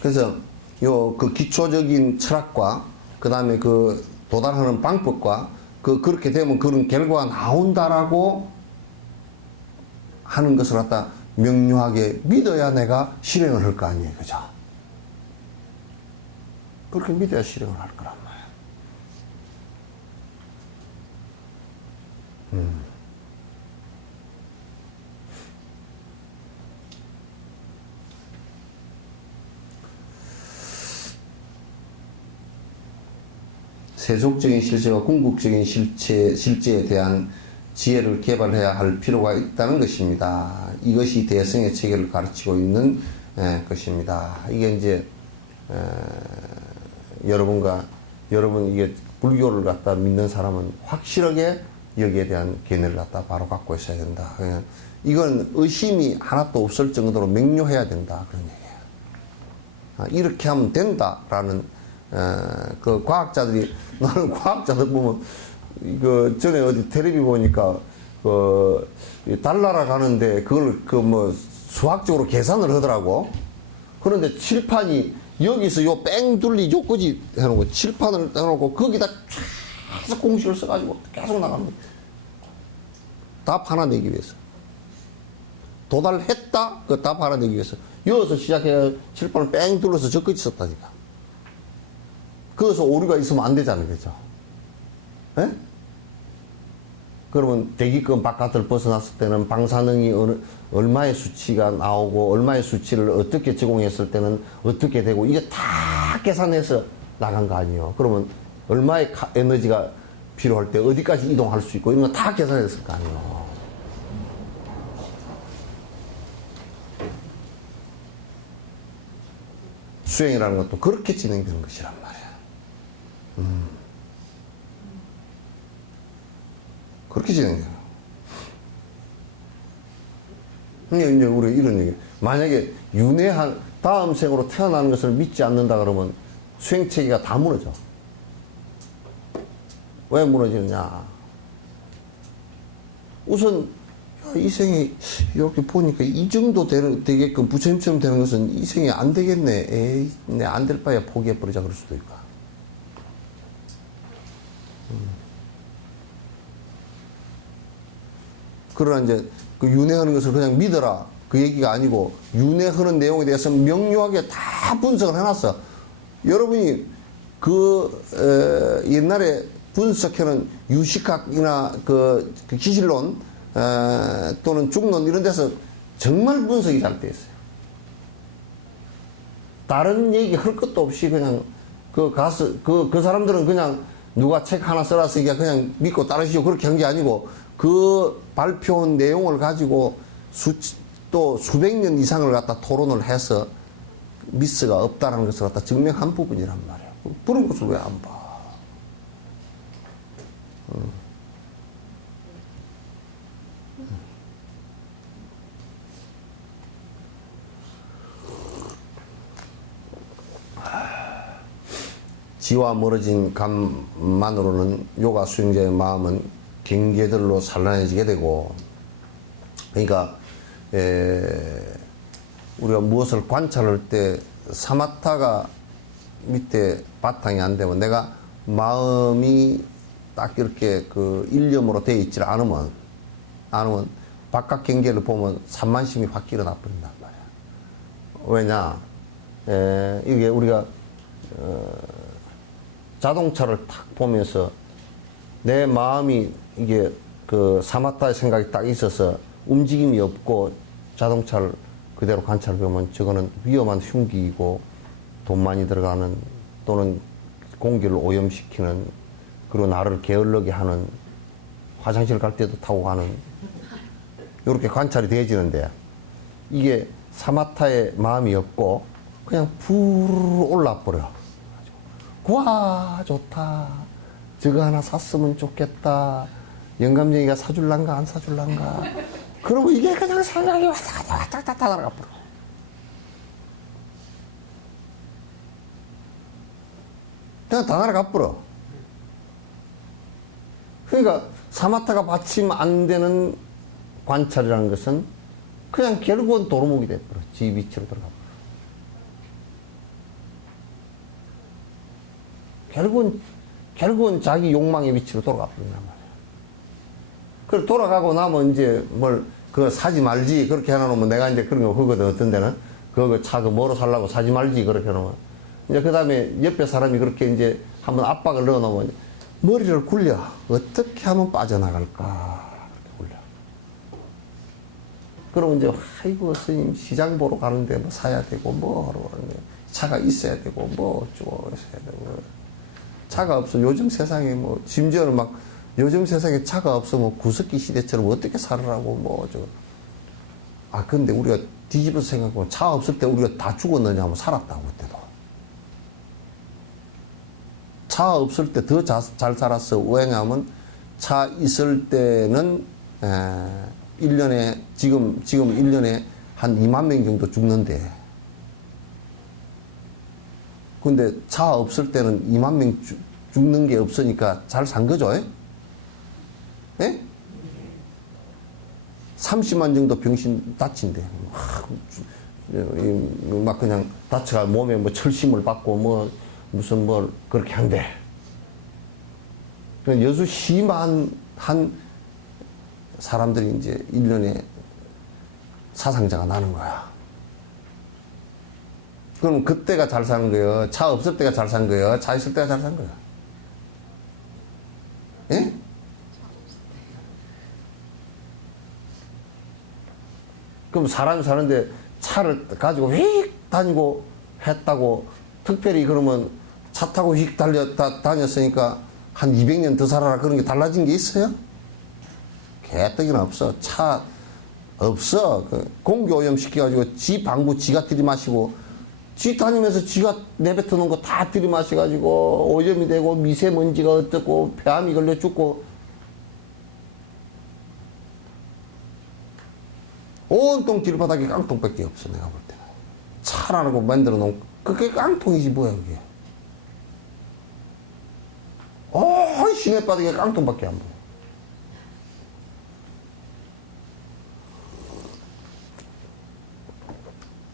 그래서 그 기초적인 철학과 그 다음에 그 도달하는 방법과 그렇게 되면 그런 결과가 나온다라고 하는 것을 갖다 명료하게 믿어야 내가 실행을 할 거 아니에요. 그죠? 그렇게 믿어야 실행을 할 거란 말이에요. 세속적인 실체와 궁극적인 실제에 대한 지혜를 개발해야 할 필요가 있다는 것입니다. 이것이 대성의 체계를 가르치고 있는 것입니다. 이게 이제 여러분 이게 불교를 갖다 믿는 사람은 확실하게 여기에 대한 견해를 갖다 바로 갖고 있어야 된다. 이건 의심이 하나도 없을 정도로 명료해야 된다. 그런 얘기예요. 이렇게 하면 된다라는 그 과학자들이, 나는 과학자들 보면 그 전에 어디 텔레비 보니까 그 달나라 가는데 그걸 수학적으로 계산을 하더라고. 그런데 칠판이 여기서 요 뺑둘리 요까지 해놓고 칠판을 해놓고 거기다 계속 공식을 써가지고 계속 나가는 거야. 답 하나 내기 위해서. 도달했다? 그 답 하나 내기 위해서. 여기서 시작해 칠판을 뺑 둘러서 저 끝이 썼다니까. 거기서 오류가 있으면 안 되잖아요. 그죠? 예? 그러면 대기권 바깥을 벗어났을 때는 방사능이 얼마의 수치가 나오고 얼마의 수치를 어떻게 제공했을 때는 어떻게 되고 이게 다 계산해서 나간 거 아니에요. 그러면 얼마의 에너지가 필요할 때 어디까지 이동할 수 있고 이런 거 다 계산했을 거 아니에요. 수행이라는 것도 그렇게 진행되는 것이란 말이야. 그렇게 진행돼요. 근데 이제 우리 이런 얘기. 만약에 윤회한 다음 생으로 태어나는 것을 믿지 않는다 그러면 수행체계가 다 무너져. 왜 무너지느냐. 우선 이 생에 이렇게 보니까 이 정도 되게끔 부처님처럼 되는 것은 이 생에 안 되겠네. 에이, 내 안 될 바에 포기해버리자 그럴 수도 있고. 그러나 이제 그 윤회하는 것을 그냥 믿어라. 그 얘기가 아니고 윤회하는 내용에 대해서 명료하게 다 분석을 해놨어. 여러분이 옛날에 분석해놓은 유식학이나 그 기실론 또는 중론 이런 데서 정말 분석이 잘 돼 있어요. 다른 얘기 할 것도 없이 그냥 그 사람들은 그냥 누가 책 하나 써놨으니까 그냥 믿고 따르시오 그렇게 한 게 아니고 그 발표한 내용을 가지고 또 수백 년 이상을 갖다 토론을 해서 미스가 없다는 것을 갖다 증명한 부분이란 말이에요. 그런 것을 왜 안 봐? 지와 멀어진 감만으로는 요가 수행자의 마음은 경계들로 산란해지게 되고, 그러니까 우리가 무엇을 관찰할 때 사마타가 밑에 바탕이 안 되면 내가 마음이 딱 이렇게 그 일념으로 되어 있지 않으면 바깥 경계를 보면 산만심이 확 일어나 버린단 말이야. 왜냐? 이게 우리가 자동차를 탁 보면서 내 마음이 이게 그 사마타의 생각이 딱 있어서 움직임이 없고 자동차를 그대로 관찰해보면 저거는 위험한 흉기이고 돈 많이 들어가는 또는 공기를 오염시키는 그리고 나를 게을르게 하는 화장실 갈 때도 타고 가는 이렇게 관찰이 되어지는데 이게 사마타의 마음이 없고 그냥 부르르 올라버려. 와 좋다. 저거 하나 샀으면 좋겠다. 영감쟁이가 사줄란가 안 사줄란가. 그러면 이게 그냥 생각이 왔다 갔다 날아가 버려. 그냥 다 날아가 버려. 그러니까 사마타가 받치면 안 되는 관찰이라는 것은 그냥 결국은 도루묵이 돼버려. 지 위치로 들어가 버려. 결국은 자기 욕망의 위치로 돌아가 버린단 말이야. 그래 돌아가고 나면 이제 그거 사지 말지 그렇게 해놓으면 내가 이제 그런 거 하거든. 어떤 데는 그거 차가 뭐로 살라고 사지 말지 그렇게 해놓으면 이제 그 다음에 옆에 사람이 그렇게 이제 한번 압박을 넣어놓으면 머리를 굴려. 어떻게 하면 빠져나갈까 그렇게 굴려. 그러면 이제 아이고 스님 시장 보러 가는데 뭐 사야 되고 뭐 하러 가는데 차가 있어야 되고 뭐 어쩌고 있어야 되고 차가 없어. 요즘 세상에 뭐 심지어는 막 요즘 세상에 차가 없으면 구석기 시대처럼 어떻게 살으라고 뭐 근데 우리가 뒤집어서 생각하면 차 없을 때 우리가 다 죽었느냐 하면 살았다고 그때도. 차 없을 때 더 잘 살았어. 왜냐하면 차 있을 때는 1년에 지금 1년에 한 2만 명 정도 죽는데 근데 차 없을 때는 2만 명 죽는 게 없으니까 잘 산 거죠. 예? 30만 정도 병신 다친대. 막 그냥 다쳐가 몸에 뭐 철심을 받고 뭐 무슨 뭘 그렇게 한대. 여수 심한 사람들이 이제 1년에 사상자가 나는 거야. 그럼 그때가 잘 사는 거예요? 차 없을 때가 잘 산 거예요? 차 있을 때가 잘 산 거예요? 예? 그럼 사람이 사는데 차를 가지고 휙 다니고 했다고 특별히 그러면 차 타고 휙 다녔으니까 한 200년 더 살아라 그런 게 달라진 게 있어요? 개떡이는 없어. 차 없어. 공기오염 시켜가지고 지 방구 지가 들이마시고 지 다니면서 지가 내뱉어 놓은 거 다 들이마셔가지고 오염이 되고 미세먼지가 어쩌고 폐암이 걸려 죽고 온통 길바닥에 깡통밖에 없어. 내가 볼 때는 차라고 만들어 놓은 그게 깡통이지 뭐야 그게. 시내바닥에 깡통밖에 안 보여.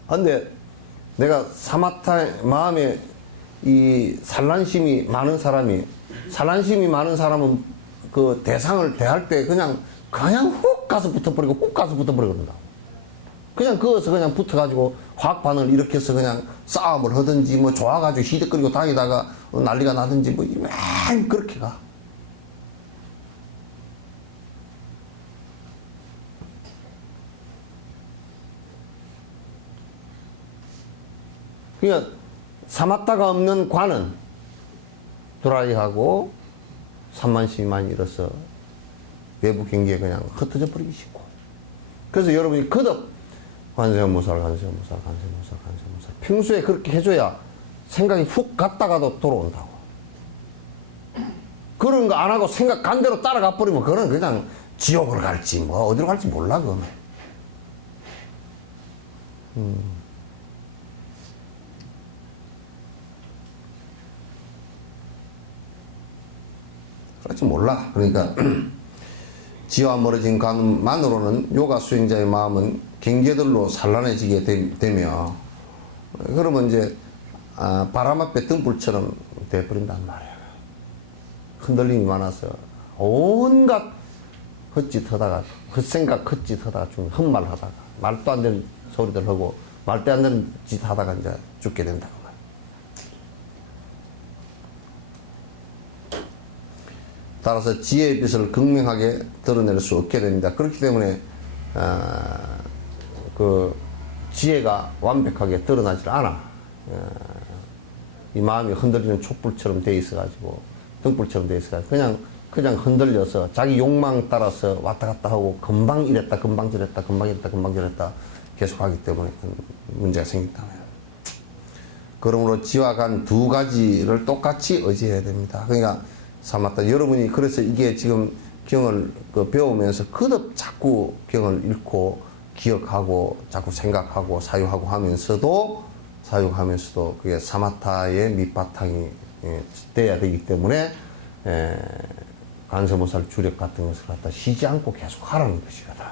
근데 내가 사마타 마음에 이 산란심이 많은 사람은 그 대상을 대할 때 그냥 훅 가서 붙어버리고 훅 가서 붙어버리고 그런다. 그냥 그어서 그냥 붙어가지고 화학 반응을 일으켜서 그냥 싸움을 하든지 뭐 좋아가지고 히덕거리고 다니다가 난리가 나든지 뭐 왜 그렇게 가. 그러니까 사마타가 없는 관은 드라이하고 산만심이 많이 일어서 외부 경기에 그냥 흩어져 버리기 쉽고. 그래서 여러분이 거듭 관세음모살 평소에 그렇게 해줘야 생각이 훅 갔다가도 돌아온다고. 그런 거 안 하고 생각 간 대로 따라가 버리면 그거는 그냥 지옥을 갈지 뭐 어디로 갈지 몰라 그거는. 그렇지 몰라. 그러니까 지와 멀어진 관만으로는 요가 수행자의 마음은 경계들로 산란해지게 되며 그러면 이제 바람 앞에 등불처럼 돼버린단 말이야. 흔들림이 많아서 온갖 헛짓하다가 헛생각 헛짓하다가 헛말하다가 말도 안 되는 소리들 하고 말도 안 되는 짓 하다가 이제 죽게 된다고. 따라서 지혜의 빛을 극명하게 드러낼 수 없게 됩니다. 그렇기 때문에 그 지혜가 완벽하게 드러나질 않아. 이 마음이 흔들리는 촛불처럼 돼 있어가지고 등불처럼 돼 있어가지고 그냥 흔들려서 자기 욕망 따라서 왔다 갔다 하고 금방 이랬다 금방 저랬다 금방 이랬다 금방 저랬다 계속하기 때문에 문제가 생긴다고요. 그러므로 지와 간 두 가지를 똑같이 의지해야 됩니다. 그러니까 사마타 여러분이 그래서 이게 지금 경을 배우면서 거듭 자꾸 경을 읽고 기억하고 자꾸 생각하고 사유하고 하면서도 그게 사마타의 밑바탕이 돼야 되기 때문에 관세음모살 주력 같은 것을 갖다 쉬지 않고 계속 하라는 것이거든.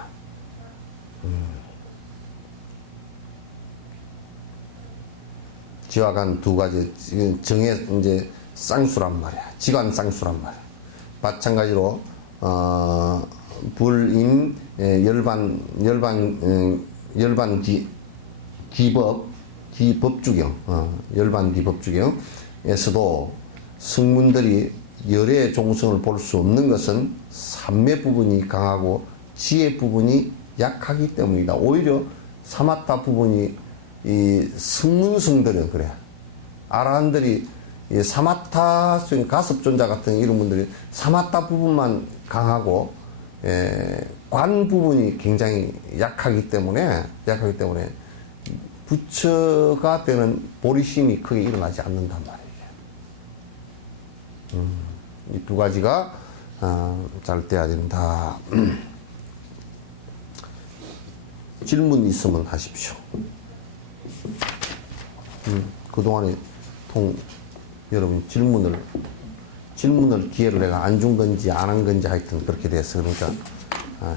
지와 간 두 가지 정의 이제 쌍수란 말이야. 지관 쌍수란 말이야. 마찬가지로 불임 열반 기법주경 열반 기법주경에서도 성문들이 열의 종성을 볼 수 없는 것은 삼매 부분이 강하고 지혜 부분이 약하기 때문이다. 오히려 사마타 부분이 이 성문성들은 그래. 아라한들이 이 사마타 가섭존자 같은 이런 분들이 사마타 부분만 강하고 관 부분이 굉장히 약하기 때문에 부처가 되는 보리심이 크게 일어나지 않는단 말이에요. 이 두 가지가 잘 돼야 된다. 질문 있으면 하십시오. 그동안에 여러분 질문을 기회를 내가 안 준 건지 안 한 건지 하여튼 그렇게 됐어. 그러니까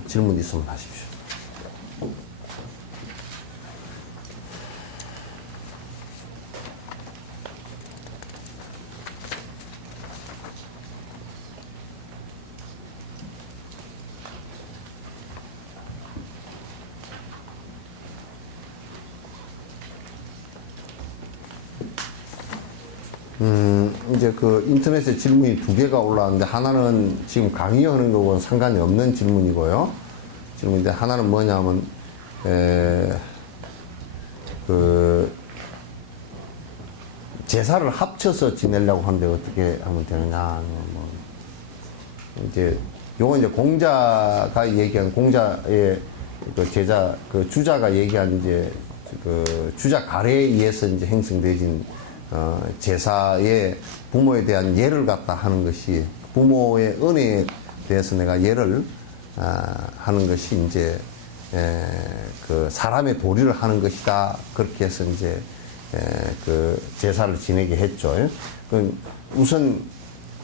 질문 있으면 하십시오. 이제 그 인터넷에 질문이 두 개가 올라왔는데, 하나는 지금 강의하는 거하고는 상관이 없는 질문이고요. 질문인데, 하나는 뭐냐면, 제사를 합쳐서 지내려고 하는데 어떻게 하면 되느냐. 뭐, 이제, 요건 이제 공자가 얘기한, 공자의 그 제자, 그 주자가 얘기한 이제 그 주자 가래에 의해서 이제 형성되진 제사에 부모에 대한 예를 갖다 하는 것이, 부모의 은혜에 대해서 내가 예를 하는 것이 이제 그 사람의 도리를 하는 것이다. 그렇게 해서 이제 그 제사를 지내게 했죠. 우선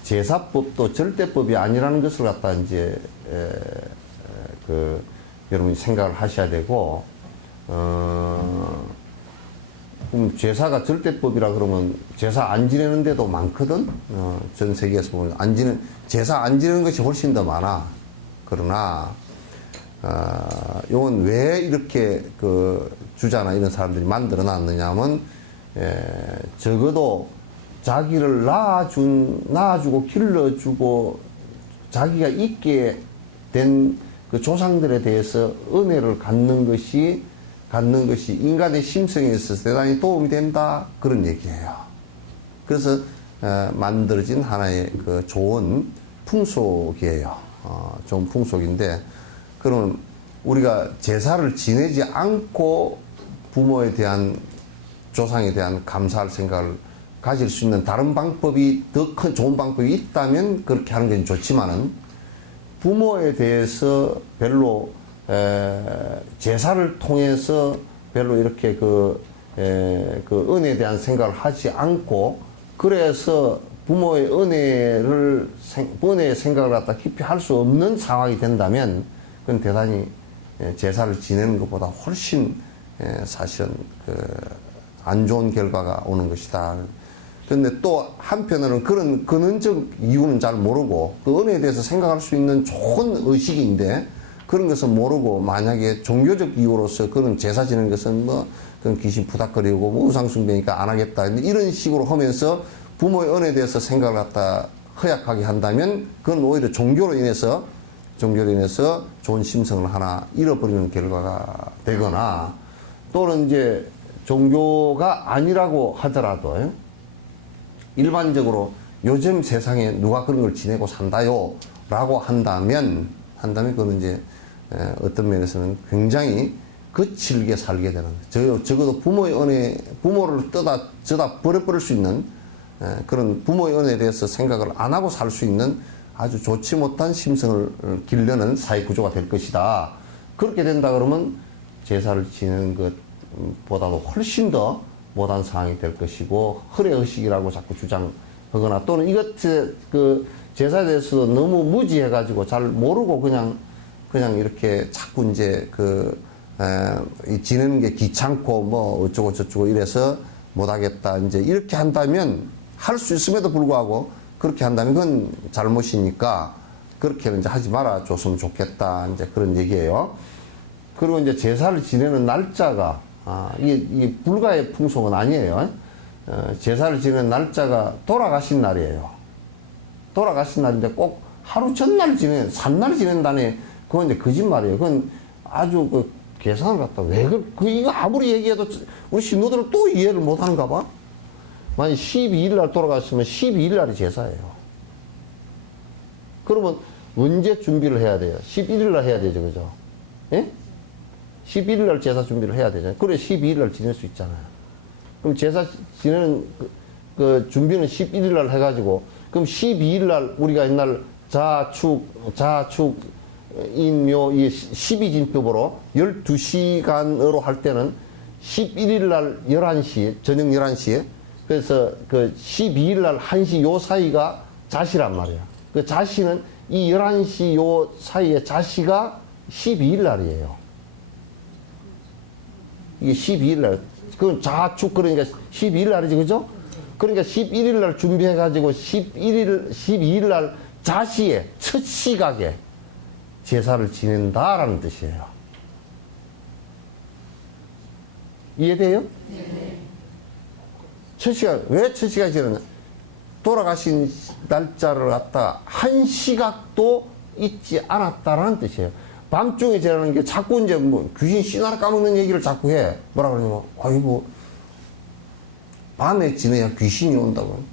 제사법도 절대법이 아니라는 것을 갖다 이제 그 여러분이 생각을 하셔야 되고, 그럼 제사가 절대법이라 그러면 제사 안 지내는 데도 많거든. 전 세계에서 보면 제사 안 지내는 것이 훨씬 더 많아. 그러나 이건 왜 이렇게 그 주자나 이런 사람들이 만들어 놨느냐면, 적어도 자기를 낳아주고 길러주고 자기가 있게 된 그 조상들에 대해서 은혜를 갖는 것이 인간의 심성에 있어서 대단히 도움이 된다, 그런 얘기예요. 그래서 만들어진 하나의 그 좋은 풍속이에요. 좋은 풍속인데, 그러면 우리가 제사를 지내지 않고 부모에 대한, 조상에 대한 감사할 생각을 가질 수 있는 다른 방법이, 더 큰 좋은 방법이 있다면 그렇게 하는 게 좋지만은, 부모에 대해서 별로 제사를 통해서 별로 이렇게 그 은혜에 대한 생각을 하지 않고, 그래서 부모의 은혜의 생각을 갖다 깊이 할 수 없는 상황이 된다면, 그건 대단히 제사를 지내는 것보다 훨씬 사실은 안 좋은 결과가 오는 것이다. 그런데 또 한편으로는 그런 근원적 이유는 잘 모르고, 그 은혜에 대해서 생각할 수 있는 좋은 의식인데, 그런 것을 모르고 만약에 종교적 이유로서 그런 제사 지내는 것은 뭐 그런 귀신 부닥거리고 뭐 우상숭배니까 안 하겠다, 이런 식으로 하면서 부모의 은혜에 대해서 생각을 갖다 허약하게 한다면, 그건 오히려 종교로 인해서 좋은 심성을 하나 잃어버리는 결과가 되거나, 또는 이제 종교가 아니라고 하더라도 일반적으로 요즘 세상에 누가 그런 걸 지내고 산다요 라고 한다면 그거는 이제 어떤 면에서는 굉장히 거칠게 살게 되는, 적어도 부모의 은혜, 부모를 저다 버려버릴 수 있는 그런 부모의 은혜에 대해서 생각을 안 하고 살 수 있는 아주 좋지 못한 심성을 기르는 사회 구조가 될 것이다. 그렇게 된다 그러면 제사를 지내는 것보다도 훨씬 더 못한 상황이 될 것이고, 허례의식이라고 자꾸 주장하거나, 또는 이것 그 제사에 대해서도 너무 무지해가지고 잘 모르고 그냥 이렇게 자꾸 이제 지내는 게 귀찮고 뭐 어쩌고 저쩌고 이래서 못하겠다, 이제 이렇게 한다면, 할 수 있음에도 불구하고 그렇게 한다면 그건 잘못이니까 그렇게는 이제 하지 말아 줬으면 좋겠다, 이제 그런 얘기예요. 그리고 이제 제사를 지내는 날짜가, 이게 불가의 풍속은 아니에요. 제사를 지내는 날짜가 돌아가신 날이에요. 돌아가신 날인데 꼭 하루 전날 산날 지낸다니, 그건 이제 거짓말이에요. 그건 아주 계산을 갖다 이거 아무리 얘기해도 우리 신도들은 또 이해를 못 하는가 봐. 만약 12일 날 돌아갔으면 12일 날이 제사예요. 그러면 언제 준비를 해야 돼요? 11일 날 해야 되죠, 그죠? 예? 11일 날 제사 준비를 해야 되잖아요. 그래 12일 날 지낼 수 있잖아요. 그럼 제사 지내는 그 준비는 11일 날 해가지고, 그럼 12일 날 우리가 옛날 인묘 이 12진법으로 12시간으로 할 때는 11일 날 11시, 저녁 11시에, 그래서 그 12일 날 1시 요 사이가 자시란 말이야. 그 자시는 이 11시 요 사이에 자시가 12일 날이에요. 이게 12일 날, 그건 자축, 그러니까 12일 날이지, 그죠? 그러니까 11일 날 준비해가지고 12일 날 자시에, 첫 시각에 제사를 지낸다라는 뜻이에요. 이해돼요? 네. 첫 시각, 왜 첫 시각에 지내냐? 돌아가신 날짜를 갖다 한 시각도 잊지 않았다라는 뜻이에요. 밤중에 지내는 게 자꾸 이제 뭐 귀신 씨나라 까먹는 얘기를 자꾸 해. 뭐라 그러냐면, 아이고, 밤에 지내야 귀신이 온다고.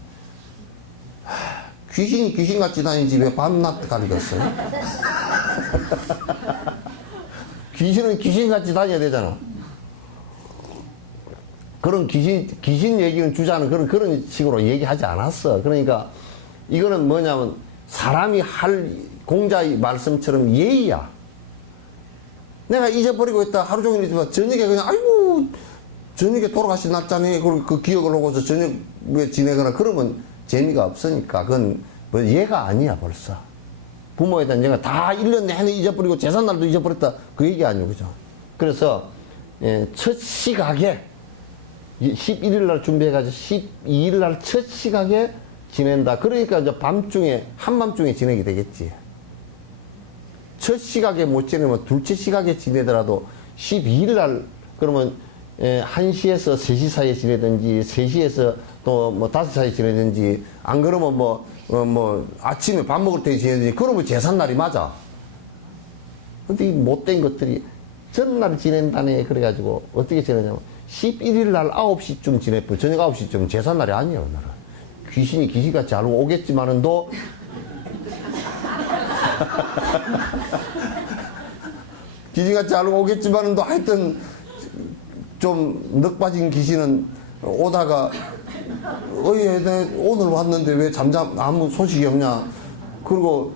귀신이 귀신같이 다니지 왜 밤낮 가리겠어요? 귀신은 귀신같이 다녀야 되잖아. 그런 귀신 얘기는 주자는 그런 식으로 얘기하지 않았어. 그러니까 이거는 뭐냐면 사람이 할 공자의 말씀처럼 예의야. 내가 잊어버리고 있다 하루 종일 있지만 저녁에 그냥 아이고 저녁에 돌아가신 날짜네 그 기억을 하고서 저녁에 지내거나 그러면 재미가 없으니까 그건 뭐 예가 아니야 벌써. 부모에 대한 예가 다 1년 내내 잊어버리고 제삿날도 잊어버렸다 그 얘기 아니고 그죠. 그래서 첫 시각에 11일 날 준비해가지고 12일 날 첫 시각에 지낸다. 그러니까 이제 밤중에 한밤중에 지내게 되겠지. 첫 시각에 못 지내면 둘째 시각에 지내더라도 12일 날 그러면 1시에서 3시 사이에 지내든지 3시에서 또 뭐 5시 사이에 지내든지 안 그러면 뭐 아침에 밥 먹을 때 지내든지 그러면 제삿날이 맞아. 근데 이 못된 것들이 전날 지낸다네 그래가지고 어떻게 지내냐면 11일 날 9시쯤 지내고 저녁 9시쯤 제삿날이 아니에요. 오늘은. 귀신이 귀신같이 알고 오겠지만은도 귀신같이 알고 오겠지만은도 하여튼 좀 넉 빠진 귀신은 오다가 오늘 왔는데 왜 아무 소식이 없냐. 그리고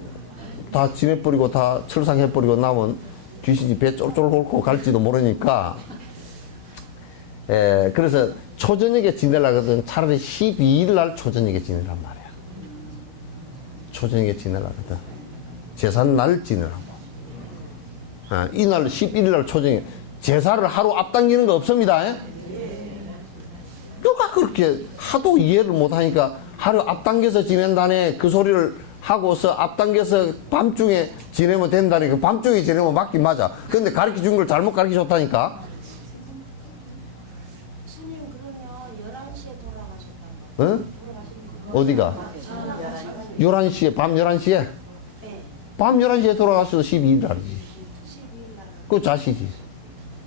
다 지내버리고 다 철상해버리고 나면 귀신이 배 쫄쫄 훑고 갈지도 모르니까 그래서 초저녁에 지내려고 하거든. 차라리 12일 날 초저녁에 지내란 말이야. 초저녁에 지내려고 하거든. 제삿날 지내라고. 이날 11일 날 초저녁에 제사를 하루 앞당기는 거 없습니다. 누가 그렇게 하도 이해를 못하니까 하루 앞당겨서 지낸다네 그 소리를 하고서 앞당겨서 밤중에 지내면 된다니. 그 밤중에 지내면 맞긴 맞아. 근데 가르쳐 준 걸 잘못 가르쳐 줬다니까. 스님 그러면 11시에 돌아가셨다고. 응? 어디가? 11시에, 밤 11시에? 네. 밤 11시에 돌아가셔도 12일 날이지. 12일 날. 그 자식이.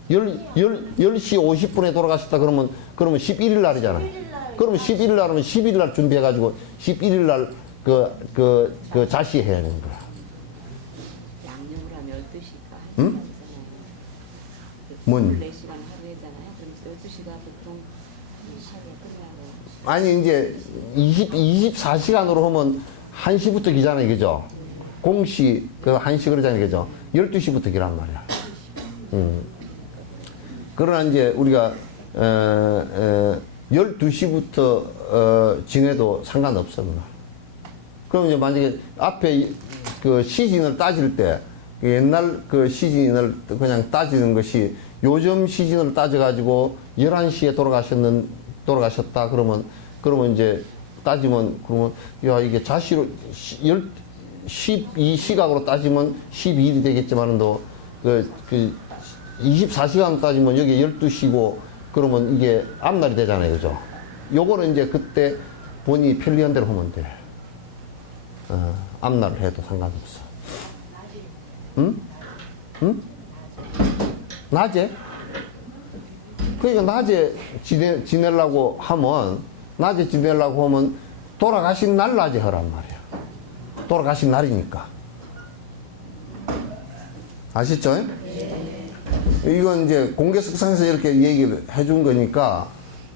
10시 50분에 돌아가셨다 그러면 11일 날이잖아. 11일 날. 그러면 11일 날 하면 11일 날 준비해가지고 11일 날 그 자시 해야 되는 거야. 양념을 하면 12시가 응? 뭔? 4시간 하루 했잖아요. 그럼 12시가 보통 하루에 끝나고. 아니, 이제 24시간으로 하면 1시부터 기잖아요. 그죠? 공시, 1시 그러잖아요. 그죠? 12시부터 기란 말이야. 그러나 이제 우리가, 12시부터, 지내도 상관없습니다. 그럼 이제 만약에 앞에 그 시즌을 따질 때, 옛날 그 시즌을 그냥 따지는 것이 요즘 시즌을 따져가지고 11시에 돌아가셨다. 그러면 이제 따지면, 그러면, 야, 이게 자시로, 12시각으로 따지면 12일이 되겠지만도, 24시간 따지면 여기 12시고, 그러면 이게 앞날이 되잖아요. 그죠? 요거는 이제 그때 본인이 편리한 대로 하면 돼. 앞날을 해도 상관없어. 응? 응? 낮에? 그러니까 낮에 지내려고 하면 돌아가신 날 낮에 하란 말이야. 돌아가신 날이니까. 아시죠? 이건 이제 공개석상에서 이렇게 얘기를 해준 거니까,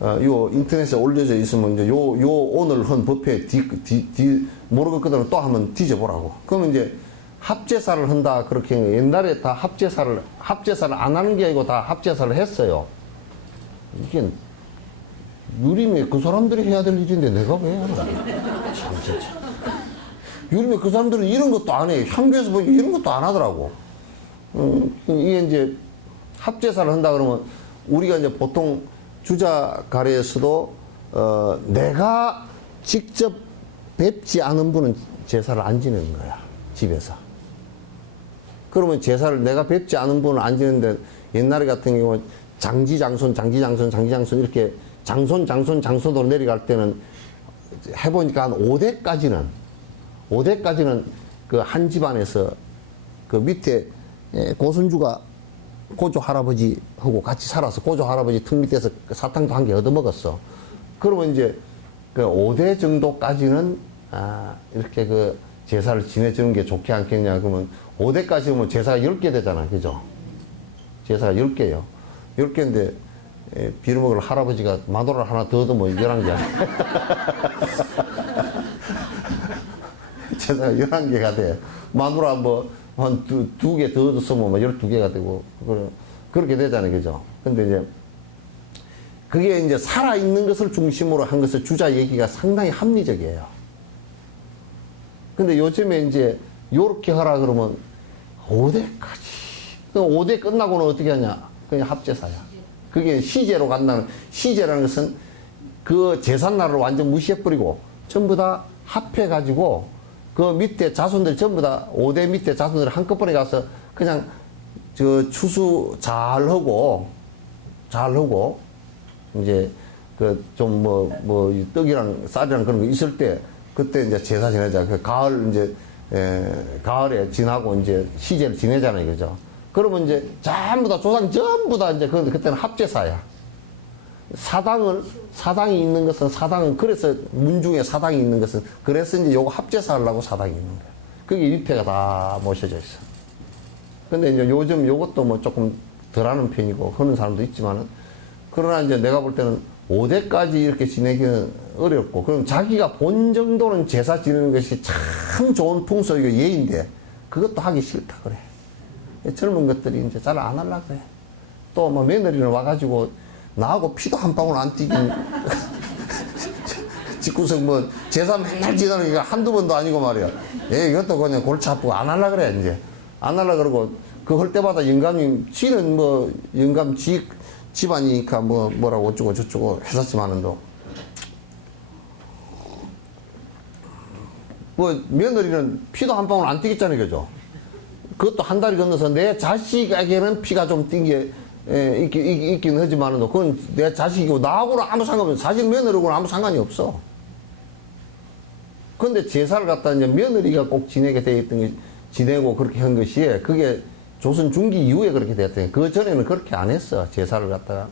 요 인터넷에 올려져 있으면 이제 요 오늘 한 법회 모르겠거든 또 한번 뒤져보라고. 그러면 이제 합제사를 한다. 그렇게 옛날에 다 합제사를 안 하는 게 아니고 다 합제사를 했어요. 이게 유림에 그 사람들이 해야 될 일인데 내가 왜 하나. 참, 진짜. 유림에 그 사람들은 이런 것도 안 해. 향교에서 보니 이런 것도 안 하더라고. 이게 이제 합제사를 한다 그러면 우리가 이제 보통 주자가래에서도 내가 직접 뵙지 않은 분은 제사를 안 지내는 거야. 집에서. 그러면 제사를 내가 뵙지 않은 분은 안 지내는데 옛날에 같은 경우는 장지장손 이렇게 장손으로 내려갈 때는 해보니까 한 5대까지는 그 한 집안에서 그 밑에 고손주가 고조 할아버지하고 같이 살아서 고조 할아버지 턱 밑에서 그 사탕도 한 개 얻어먹었어. 그러면 이제 그 5대 정도까지는 이렇게 그 제사를 지내주는 게 좋지 않겠냐. 그러면 5대까지면 제사가 10개 되잖아. 그죠? 제사가 10개요. 10개인데 빌어먹을 할아버지가 마누라를 하나 더 얻으면 11개. 제사가 11개가 돼. 마누라 뭐 한 두 개 더 얻었으면 12개가 되고 그렇게 되잖아요. 그죠? 근데 이제 그게 이제 살아있는 것을 중심으로 한 것을 주자 얘기가 상당히 합리적이에요. 근데 요즘에 이제 요렇게 하라 그러면 5대까지. 5대 끝나고는 어떻게 하냐? 그냥 합제사야. 그게 시제로 간다는, 시제라는 것은 그 제삿날을 완전 무시해버리고 전부 다 합해가지고 그 밑에 자손들 전부 다 5대 밑에 자손들 한꺼번에 가서 그냥 저 추수 잘 하고 이제 그 좀 떡이랑 쌀이랑 그런 거 있을 때 그때 이제 제사 지내자. 그 가을 이제 가을에 지나고 이제 시제를 지내잖아요. 그죠? 그러면 이제 전부 다 조상 전부 다 이제 그때는 합제사야. 사당이 있는 것은 그래서 문중에 사당이 있는 것은 그래서 이제 요거 합제사 하려고 사당이 있는 거야. 그게 위패가 다 모셔져 있어. 근데 이제 요즘 요것도 뭐 조금 덜 하는 편이고 하는 사람도 있지만은 그러나 이제 내가 볼 때는 5대까지 이렇게 지내기는 어렵고 그럼 자기가 본 정도는 제사 지내는 것이 참 좋은 풍속이고 예인데 그것도 하기 싫다 그래. 젊은 것들이 이제 잘 안 하려고 그래. 또 뭐 며느리는 와가지고 나하고 피도 한 방울 안 튀긴 집구석 뭐 제사 맨날 지내는 게 한두 번도 아니고 말이야. 이것도 그냥 골치 아프고 안 하려고 그래 이제. 안 하려고 그러고 그 할 때마다 영감님 지는 뭐 영감 집안이니까 뭐라고 어쩌고 저쩌고 했었지만은도 뭐 며느리는 피도 한 방울 안 튀겼잖아요. 그죠? 그것도 한 달이 건너서 내 자식에게는 피가 좀 뛴 게 있긴 하지만은 그건 내 자식이고 나하고는 아무 상관없어. 사실 며느리하고는 아무 상관이 없어. 근데 제사를 갖다 이제 며느리가 꼭 지내게 돼 있던 게 지내고 그렇게 한 것이 그게 조선 중기 이후에 그렇게 됐대요. 그 전에는 그렇게 안 했어. 제사를 갖다가.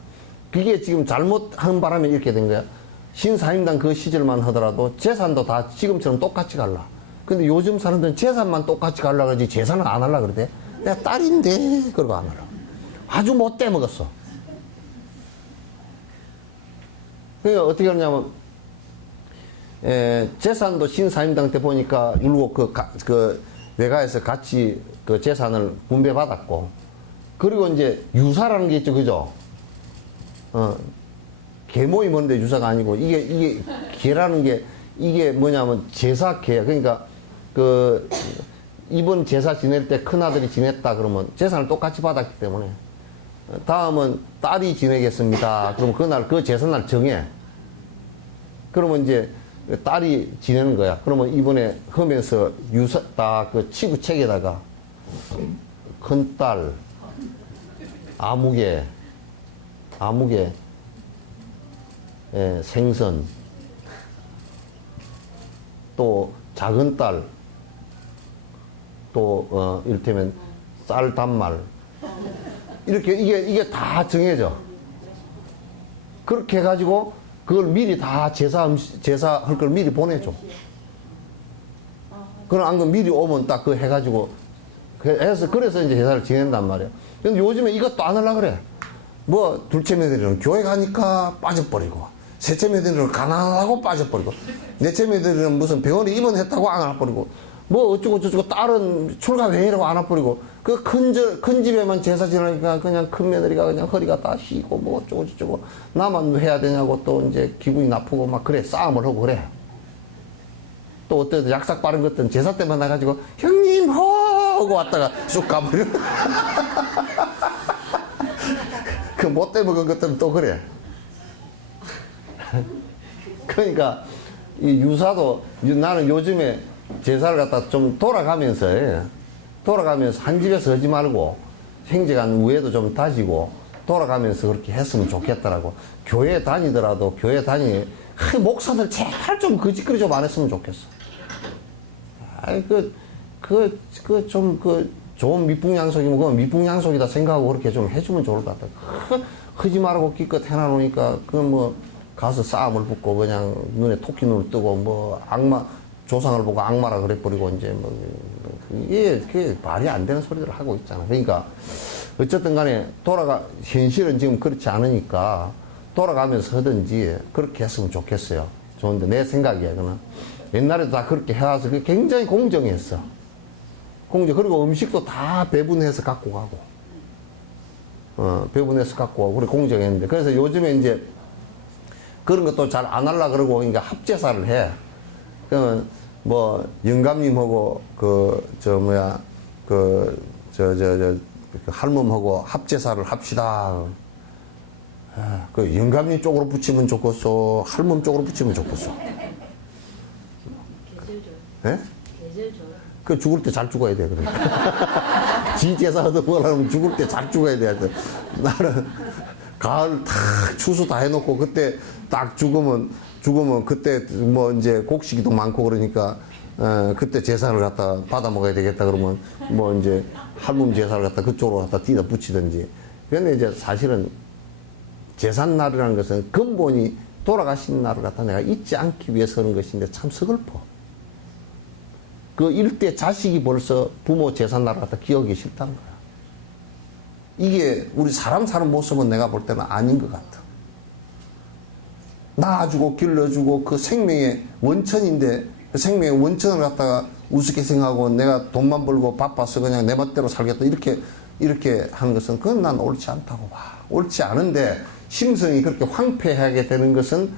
그게 지금 잘못한 바람에 이렇게 된 거야. 신사임당 그 시절만 하더라도 재산도 다 지금처럼 똑같이 갈라. 근데 요즘 사람들은 재산만 똑같이 갈라 그러지 제사는 안 할라 그러대. 내 딸인데 그러고 안 할라. 아주 못돼 먹었어. 그러니까 어떻게 하냐면 재산도 신사임당 때 보니까 율곡 그 외가에서 같이 그 재산을 분배받았고 그리고 이제 유사라는 게 있죠. 그죠? 계모이 뭔데 유사가 아니고 이게 계라는 게 이게 뭐냐면 제사계. 그러니까 그 이번 제사 지낼 때 큰아들이 지냈다 그러면 재산을 똑같이 받았기 때문에 다음은 딸이 지내겠습니다. 그럼 그날 그 제삿날 정해. 그러면 이제 딸이 지내는 거야. 그러면 이번에 하면서 유사 딱 그 치구책에다가 큰딸 아무개 생선 또 작은 딸 또 이를테면 쌀 단말 이렇게 이게 다 정해져. 그렇게 해가지고 그걸 미리 다 제사할 걸 미리 보내줘. 그럼 안 그러면 미리 오면 딱 그거 해가지고 해서 그래서 이제 제사를 지낸단 말이야. 근데 요즘에 이것도 안 하려고 그래. 뭐 둘째 며느리는 교회 가니까 빠져버리고 셋째 며느리는 가난하고 빠져버리고 넷째 며느리는 무슨 병원에 입원했다고 안 와버리고 뭐 어쩌고 저쩌고 딸은 출가 회의라고 안 와버리고 그 큰 집에만 제사 지내니까 그냥 큰 며느리가 그냥 허리가 다 휘고 뭐 어쩌고 저쩌고 나만 해야 되냐고 또 이제 기분이 나쁘고 막 그래 싸움을 하고 그래. 또 어떤 약삭 빠른 것들은 제사 때만 나가지고 형님 호 하고 왔다가 쑥 가버려. 그 못돼 먹은 것들은 또 그래. 그러니까 이 유사도 나는 요즘에 제사를 갖다 좀 돌아가면서 한 집에서 하지 말고 행제간 우애도 좀 다지고 돌아가면서 그렇게 했으면 좋겠더라고. 교회 다니더라도 교회 목사들 제발 좀 거짓거리 좀 안 했으면 좋겠어. 아이, 좋은 미풍양속이면 그건 미풍양속이다 생각하고 그렇게 좀 해주면 좋을 것 같아. 하지 말고 기껏 해놔놓으니까, 가서 싸움을 붙고, 그냥 눈에 토끼 눈을 뜨고, 악마, 조상을 보고 악마라 그래버리고, 이제 이게, 그게 말이 안 되는 소리들을 하고 있잖아. 그러니까, 어쨌든 간에 현실은 지금 그렇지 않으니까, 돌아가면서 하든지, 그렇게 했으면 좋겠어요. 좋은데, 내 생각이야, 그거는. 옛날에도 다 그렇게 해와서 그게 굉장히 공정했어. 그리고 음식도 다 배분해서 갖고 가고. 배분해서 갖고 가고. 그래, 공정했는데. 그래서 요즘에 이제 그런 것도 잘 안 하려고 그러고, 그러니까 합제사를 해. 그러면 영감님하고, 할멈하고 합제사를 합시다. 영감님 쪽으로 붙이면 좋겠어. 할멈 쪽으로 붙이면 좋겠어. 계절 줘요. 예? 계절 줘요. 죽을 때 잘 죽어야 돼, 그러니까. 지 제사 얻어보려면 죽을 때 잘 죽어야 돼. 나는 가을 다 추수 다 해놓고 그때 딱 죽으면 그때 이제 곡식이도 많고 그러니까, 그때 제사를 갖다 받아 먹어야 되겠다 그러면 이제 할멈 제사를 갖다 그쪽으로 갖다 뒤다 붙이든지. 그런데 이제 사실은 제삿날이라는 것은 근본이 돌아가신 날을 갖다 내가 잊지 않기 위해서 하는 것인데 참 서글퍼. 그 일대 자식이 벌써 부모 제삿날을 갖다 기억하기 싫다는 거야. 이게 우리 사람 사는 모습은 내가 볼 때는 아닌 것 같아. 낳아주고 길러주고 그 생명의 원천인데 그 생명의 원천을 갖다가 우습게 생각하고 내가 돈만 벌고 바빠서 그냥 내 멋대로 살겠다 이렇게 하는 것은 그건 난 옳지 않다고 봐. 옳지 않은데 심성이 그렇게 황폐하게 되는 것은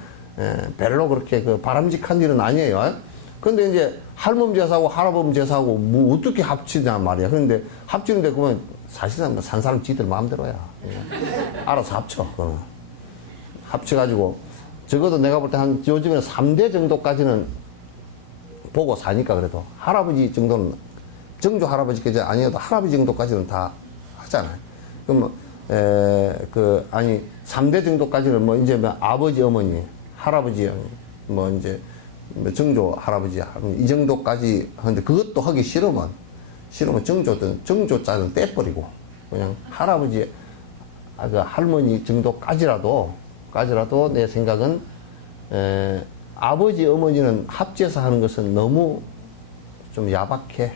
별로 그렇게 바람직한 일은 아니에요. 근데 이제 할멈 제사하고 할아버지 제사하고 어떻게 합치냐 말이야. 그런데 합치는데 그러면 사실상 산 사람 지들 마음대로야. 알아서 합쳐. 그거는. 합쳐가지고 적어도 내가 볼 때 요즘에는 3대 정도까지는 보고 사니까 그래도 할아버지 정도는 정조 할아버지까지 아니어도 할아버지 정도까지는 다 하잖아요. 그럼 3대 정도까지는 이제 아버지 어머니 할아버지 이제 정조 할아버지 이 정도까지 하는데 그것도 하기 싫으면 정조자는 떼버리고 그냥 할아버지 할머니 정도까지라도 내 생각은 아버지 어머니는 합제사 하는 것은 너무 좀 야박해.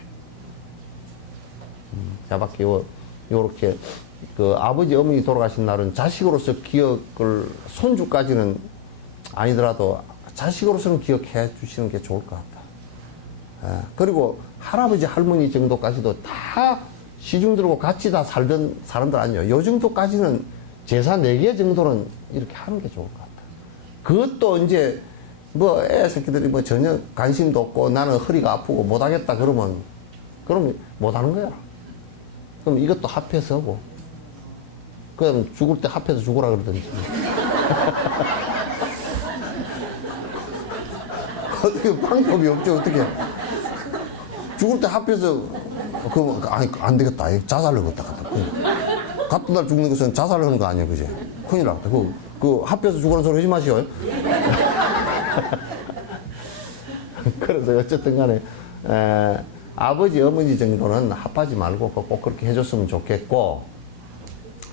야박해. 요렇게 아버지 어머니 돌아가신 날은 자식으로서 기억을 손주까지는 아니더라도 자식으로서는 기억해 주시는 게 좋을 것 같다. 그리고 할아버지 할머니 정도까지도 다 시중 들고 같이 다 살던 사람들 아니에요. 요 정도까지는 제사 4개 정도는 이렇게 하는 게 좋을 것 같다. 그것도 이제 애 새끼들이 전혀 관심도 없고 나는 허리가 아프고 못하겠다 그럼 못하는 거야. 그럼 이것도 합해서 하고 그럼 죽을 때 합해서 죽으라 그러든지. 어떻게 방법이 없죠. 어떻게 죽을 때 합해서 안 되겠다. 자살을 갖다 같은 날 죽는 것은 자살을 하는 거 아니에요, 그지? 큰일 났다. 합해서 죽으라는 소리 하지 마시오. 그래서 어쨌든 간에 아버지 어머니 정도는 합하지 말고 꼭 그렇게 해줬으면 좋겠고,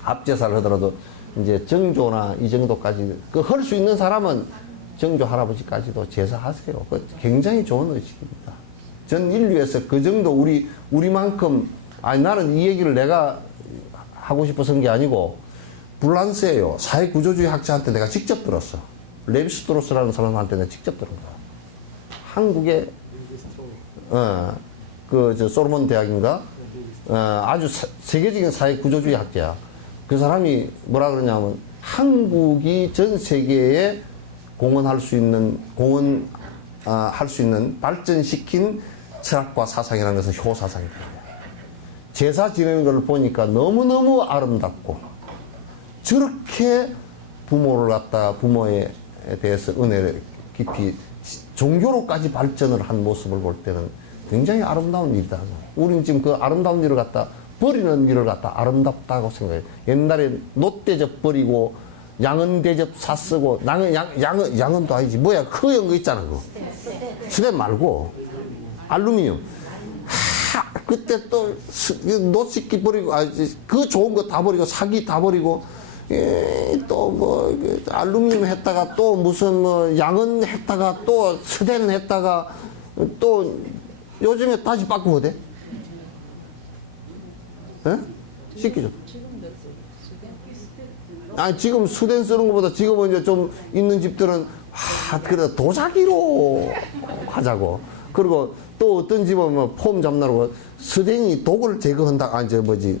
합제사를 하더라도 이제 정조나 이 정도까지 할 수 있는 사람은 정조 할아버지까지도 제사하세요. 굉장히 좋은 의식입니다. 전 인류에서 그 정도 우리만큼 나는 이 얘기를 내가 하고 싶어서 한 게 아니고 불란스예요. 사회구조주의 학자한테 내가 직접 들었어. 레비스트로스라는 사람한테 내가 직접 들은 거야. 한국의 소르몬 대학인가 아주 세계적인 사회구조주의 학자야. 그 사람이 뭐라 그러냐면 한국이 전 세계에 공헌할 수 있는 발전시킨 철학과 사상이라는 것은 효사상이다. 제사 지내는 걸 보니까 너무너무 아름답고 저렇게 부모에 대해서 은혜를 깊이 종교로까지 발전을 한 모습을 볼 때는 굉장히 아름다운 일이다. 우리는 지금 그 아름다운 일을 갖다 버리는 일을 갖다 아름답다고 생각해요. 옛날에 노떼져 버리고 양은 대접 사 쓰고, 양은도 아니지. 뭐야, 허연 거 있잖아, 그거. 수대 말고, 알루미늄. 그때 또, 노식기 버리고, 그 좋은 거 다 버리고, 사기 다 버리고, 또 뭐, 알루미늄 했다가 또 무슨 뭐, 양은 했다가 또 스대는 했다가 또 요즘에 다시 바꾸면 돼? 예? 시키죠. 아니, 지금 수덴 쓰는 것보다 지금은 이제 좀 있는 집들은, 그래, 도자기로 하자고. 그리고 또 어떤 집은 뭐 폼 잡느라고 수덴이 독을 제거한다. 아니,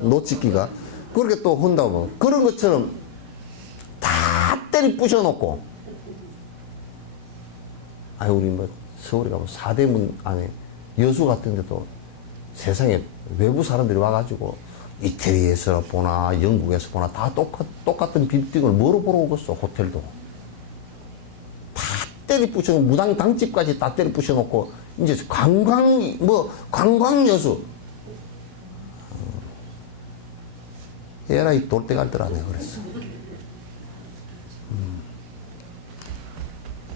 노치기가. 그렇게 또 한다고. 그런 것처럼 다 때리 부셔놓고. 아니, 우리 뭐 서울에 가면 사대문 안에 여수 같은 데도 세상에 외부 사람들이 와가지고 이태리에서 보나 영국에서 보나 다 똑같은 빌딩을 뭐로 보러 오겠어, 호텔도. 다 때리 부셔, 무당 당집까지 다 때리 부셔놓고, 이제 관광 여수. 에라이 돌대갈들하네, 그랬어.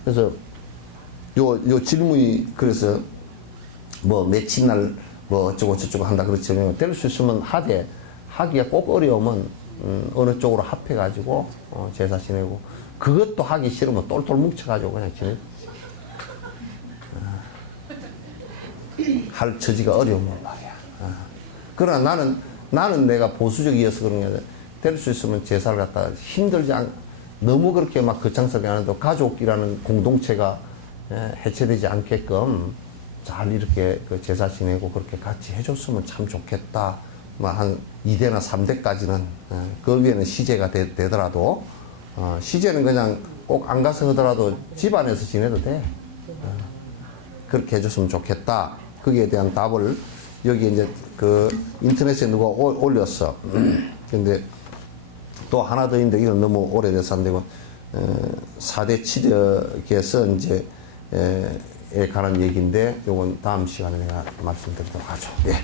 그래서, 요 질문이, 그래서, 뭐, 며칠 날, 뭐, 어쩌고 저쩌고 한다, 그렇지만, 될 수 있으면 하되, 하기가 꼭 어려우면, 어느 쪽으로 합해가지고, 제사 지내고, 그것도 하기 싫으면 똘똘 뭉쳐가지고 그냥 지내. 할 처지가 어려우면 말이야. 그러나 나는 내가 보수적이어서 그런 게 아니라, 될 수 있으면 제사를 갖다가 너무 그렇게 막 거창스럽게 안 해도 가족이라는 공동체가 해체되지 않게끔 잘 이렇게 그 제사 지내고 그렇게 같이 해줬으면 참 좋겠다. 뭐 한 2대나 3대까지는, 그 위에는 시제가 되더라도, 시제는 그냥 꼭 안 가서 하더라도 집안에서 지내도 돼. 그렇게 해줬으면 좋겠다. 거기에 대한 답을 여기 이제 그 인터넷에 누가 올렸어. 근데 또 하나 더 있는데 이건 너무 오래돼서 안 되고, 4대 치력에서 이제, 에 관한 얘기인데, 요건 다음 시간에 내가 말씀드리도록 하죠. 예.